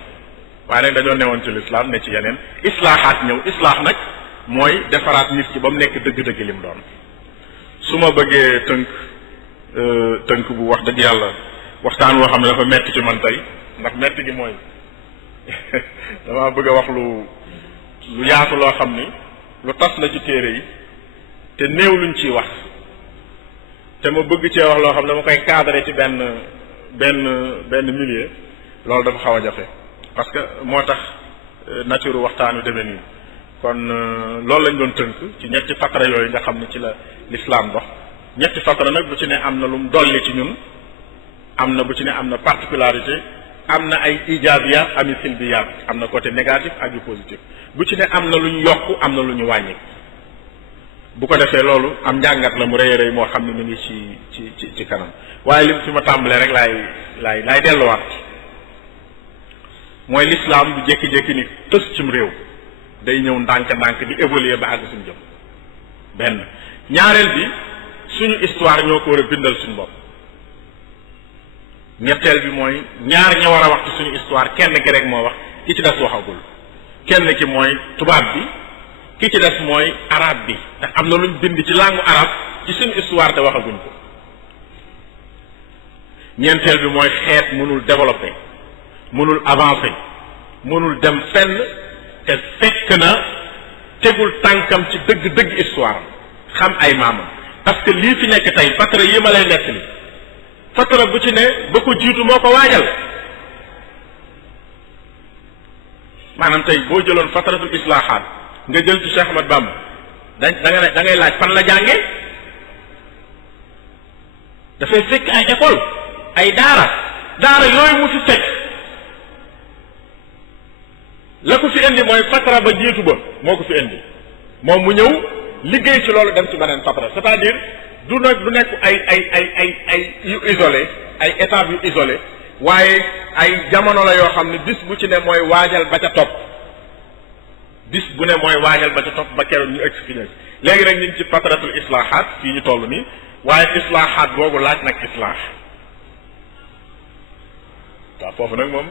waaye nag dañoo newoon ci lislaam ne ci yeneen islaahaat ñëw islaax nag mooy defaraat nit ki ba mu nekk dëgg-dëgg lim doon su ma bëggee tënk bu wax dëgg yàlla waxtaan woo xam ne dafa metti ci man tey ndax metti gi mooy dama bëgg a wax lu yaatu loo xam ni lu tas la ci téere yi te néew luñ ciy wax te ma bëgg cee wax loo xam ne dama koy cadré ci benn milieu loolu dafa xaw a jafe parce que moo tax nature waxtaan wi demee nii kon loolu lañ doon tënk ci ñetti fatra yooyu nga xam ne ci la l'islam dox ñetti fatra nag bu ci ne am na lu mu dolli ci ñun am na bu ci ne am na particularité am na ay ijaabiyaat ami silbiyaat am na côté négatif ak yu positif bu ci ne am na lu ñu yokk am na lu ñu wàññi bu ko defee loolu am njàngat la mu rëy rëy moo xam ne mu ngi ci kanam waaye lim fi ma tàmbalee rek laay delluwaat mooy l'islam bu jékki-jékki ni tës cim réew day ñëw ndànk-ndànk di évoluer ba àgg suñu jëm benn ñaareel bi suñu histoire ñoo ko war a bindal suñu bopp ñetteel bi mooy ñaar ña war a wax ci suñu histoire kenn ki rek moo wax ki ci des waxagul kenn ki mooy tubaab bi ki ci des mooy arabe bi ndax am na luñ bind ci langue arabe ci suñu histoire te waxaguñ ko ñeenteel bi mooy xeet mënul développer mënul avancer mënul dem fenn te fekk na tegul tànkam ci dëgg-dëgg histoire xam ay maamam parce que lii fi nekk tey fatra yi ma lay nekk li fatra bu ci ne ba ko jiitu moo ko waajal maanaam tey boo jëloon fatratul islaahaat nga jël ci Cheikh Ahmadou Bamba da ngay laaj fan la jànge dafay fekk ay école ay daara yooyu mu fi fekk la ko fi indi mooy fatra ba jiitu ba moo ko fi indi moom mu ñëw liggéey ci loolu dem ci beneen fatra c'est-à-dire du nekk ay yu isolé ay étapes yu isolé waaye ay jamono la yoo xam ne bis bu ci ne mooy waajal ba ca topp bis bu ne mooy waajal ba ca topp ba keroog ñu egg fi ñu léegi rek ñu ngi ci fatratul islaahaat fii ñu toll nii waaye islaahaat boobu laaj nag islaax waaw foofu nag moom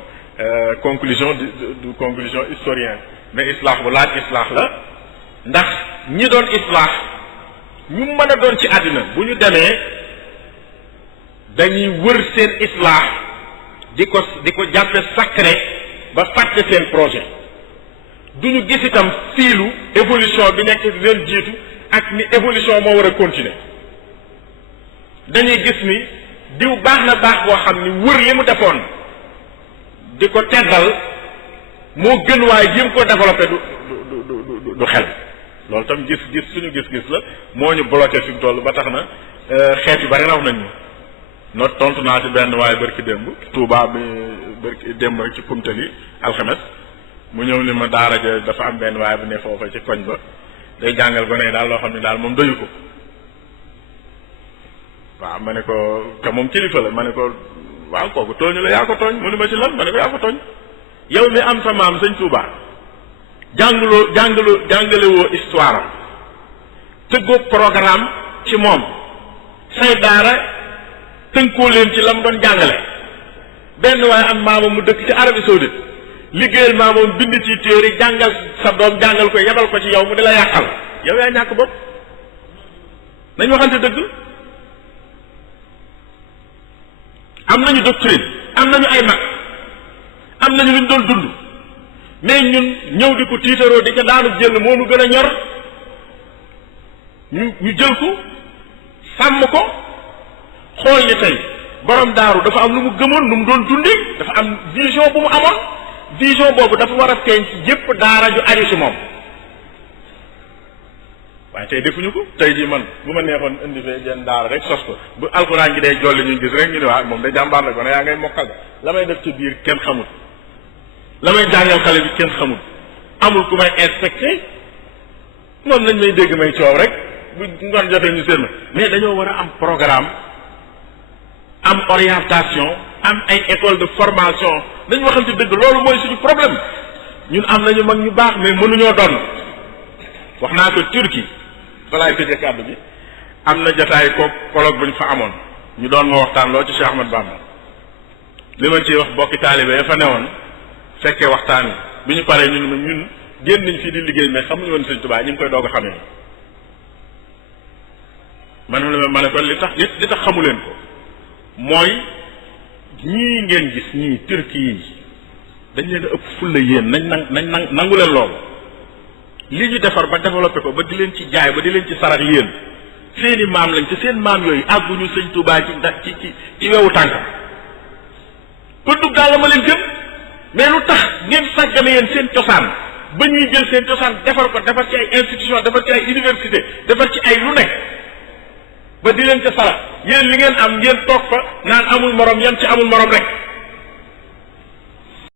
conclusion du conclusion historien mais islaax bu laaj islaax la ndax ñi doon islaax ñu mën a doon ci àddina bu ñu demee dañuy wër seen islaax di ko jàppe sacré ba fàtte seen projet duñu gis itam fiilu évolution bi nekk leen jiitu ak ni évolution moo war a continuer dañuy gis ni diw baax na baax boo xam ni wër li mu defoon di ko teddal moo gën waaye jéem ko développé du xel loolu tam gis suñu gis-gis la moo ñu bloqué fi mu toll ba tax na xeet yu bari raw nañ ñu not tontu naa ci benn waaye bërki démb Touba bi bërki démb rek ci Kumtali alxames mu ñëw ni ma daara ja dafa am benn waaye bu ne foofa ci koñ ba day jàngal gone yi daal loo xam ne daal moom doyu ko waaw ma ne ko te moom kilifa la ma ne ko waaw kooku tooñu la yaa ko tooñ mu ni ma ci lan ma ne ko yaa ko tooñ yow mi am sa maam sëñ Touba jàngalewoo histoire am tëggoo programme ci moom say daara tënkoo leen ci la mu doon jàngale benn waaye am maamam mu dëkk ci Arabie Saoudite liggéeyal maamam bind ci téere jàngal sa doom jàngal ko yebal ko ci yow mu di la yàqal yow yaa ñàkk bopp nañ waxante dëgg am nañu doctrine am nañu ay mag am nañu luñ doon dund mais ñun ñëw di ko tiitaroo di ca daanu jël moo nu gën a ñor ñu jël ko sàmm ko xool ni tey borom daaru dafa am lu mu gëmoon lu mu doon dundi dafa am vision bu mu amoon vision boobu dafa war a feeñ ci yépp daara ju aju ci moom waaye tey defuñu ko tey jii man bu ma neexoon indi fee jenn daara rek sos ko bu alxuraan gi day jolli ñu gis rek ñu ne waa moom day jàmbaar la ko ne yaa ngay mokkal la may def ci biir kenn xamul la may jàngal xale bi kenn xamul amul ku may inspecté moom lañ may dégg may coow rek bu ngoon jotee ñu seen mais dañoo war a am programme am orientation am ay école de formation dañu waxante dëgg loolu mooy suñu problème ñun am nañu mag ñu baax mais mënuñoo doon wax naa ko Turquie fa laay tëjee kàddu bi am na jotaay ko colloque bu ñu fa amoon ñu doon ma waxtaan loo ci Cheikh Ahmad Bamba li ma ciy wax bokki taalibe ya fa newoon fekkee waxtaan wi bi ñu paree ñun génn nañ fii di liggéey mais xamuñu woon Sëñ Tuubaa ñu ngi koy doog a xamee ma ne ko li tax xamu leen ko mooy ñii ngeen gis ñii turki yi dañ leen a ëpp fulla yéen nañ nangu leen loolu li ñu defar ba développé ko ba di leen ci jaay ba di leen ci sarax yéen seeni maam lañ te seen maam yooyu àgguñu Sëñ Tuubaa ci wewu tànkam pëddug daal la ma leen gën mais lu tax ngeen sàggane yéen seen cosaan ba ñuy jël seen cosaan defar ko defar ci ay institution defar ci ay université defar ci ay lu nekk ba di leen ca sarax yéen li ngeen am ngeen toog fa naan amul morom yan ci amul morom rek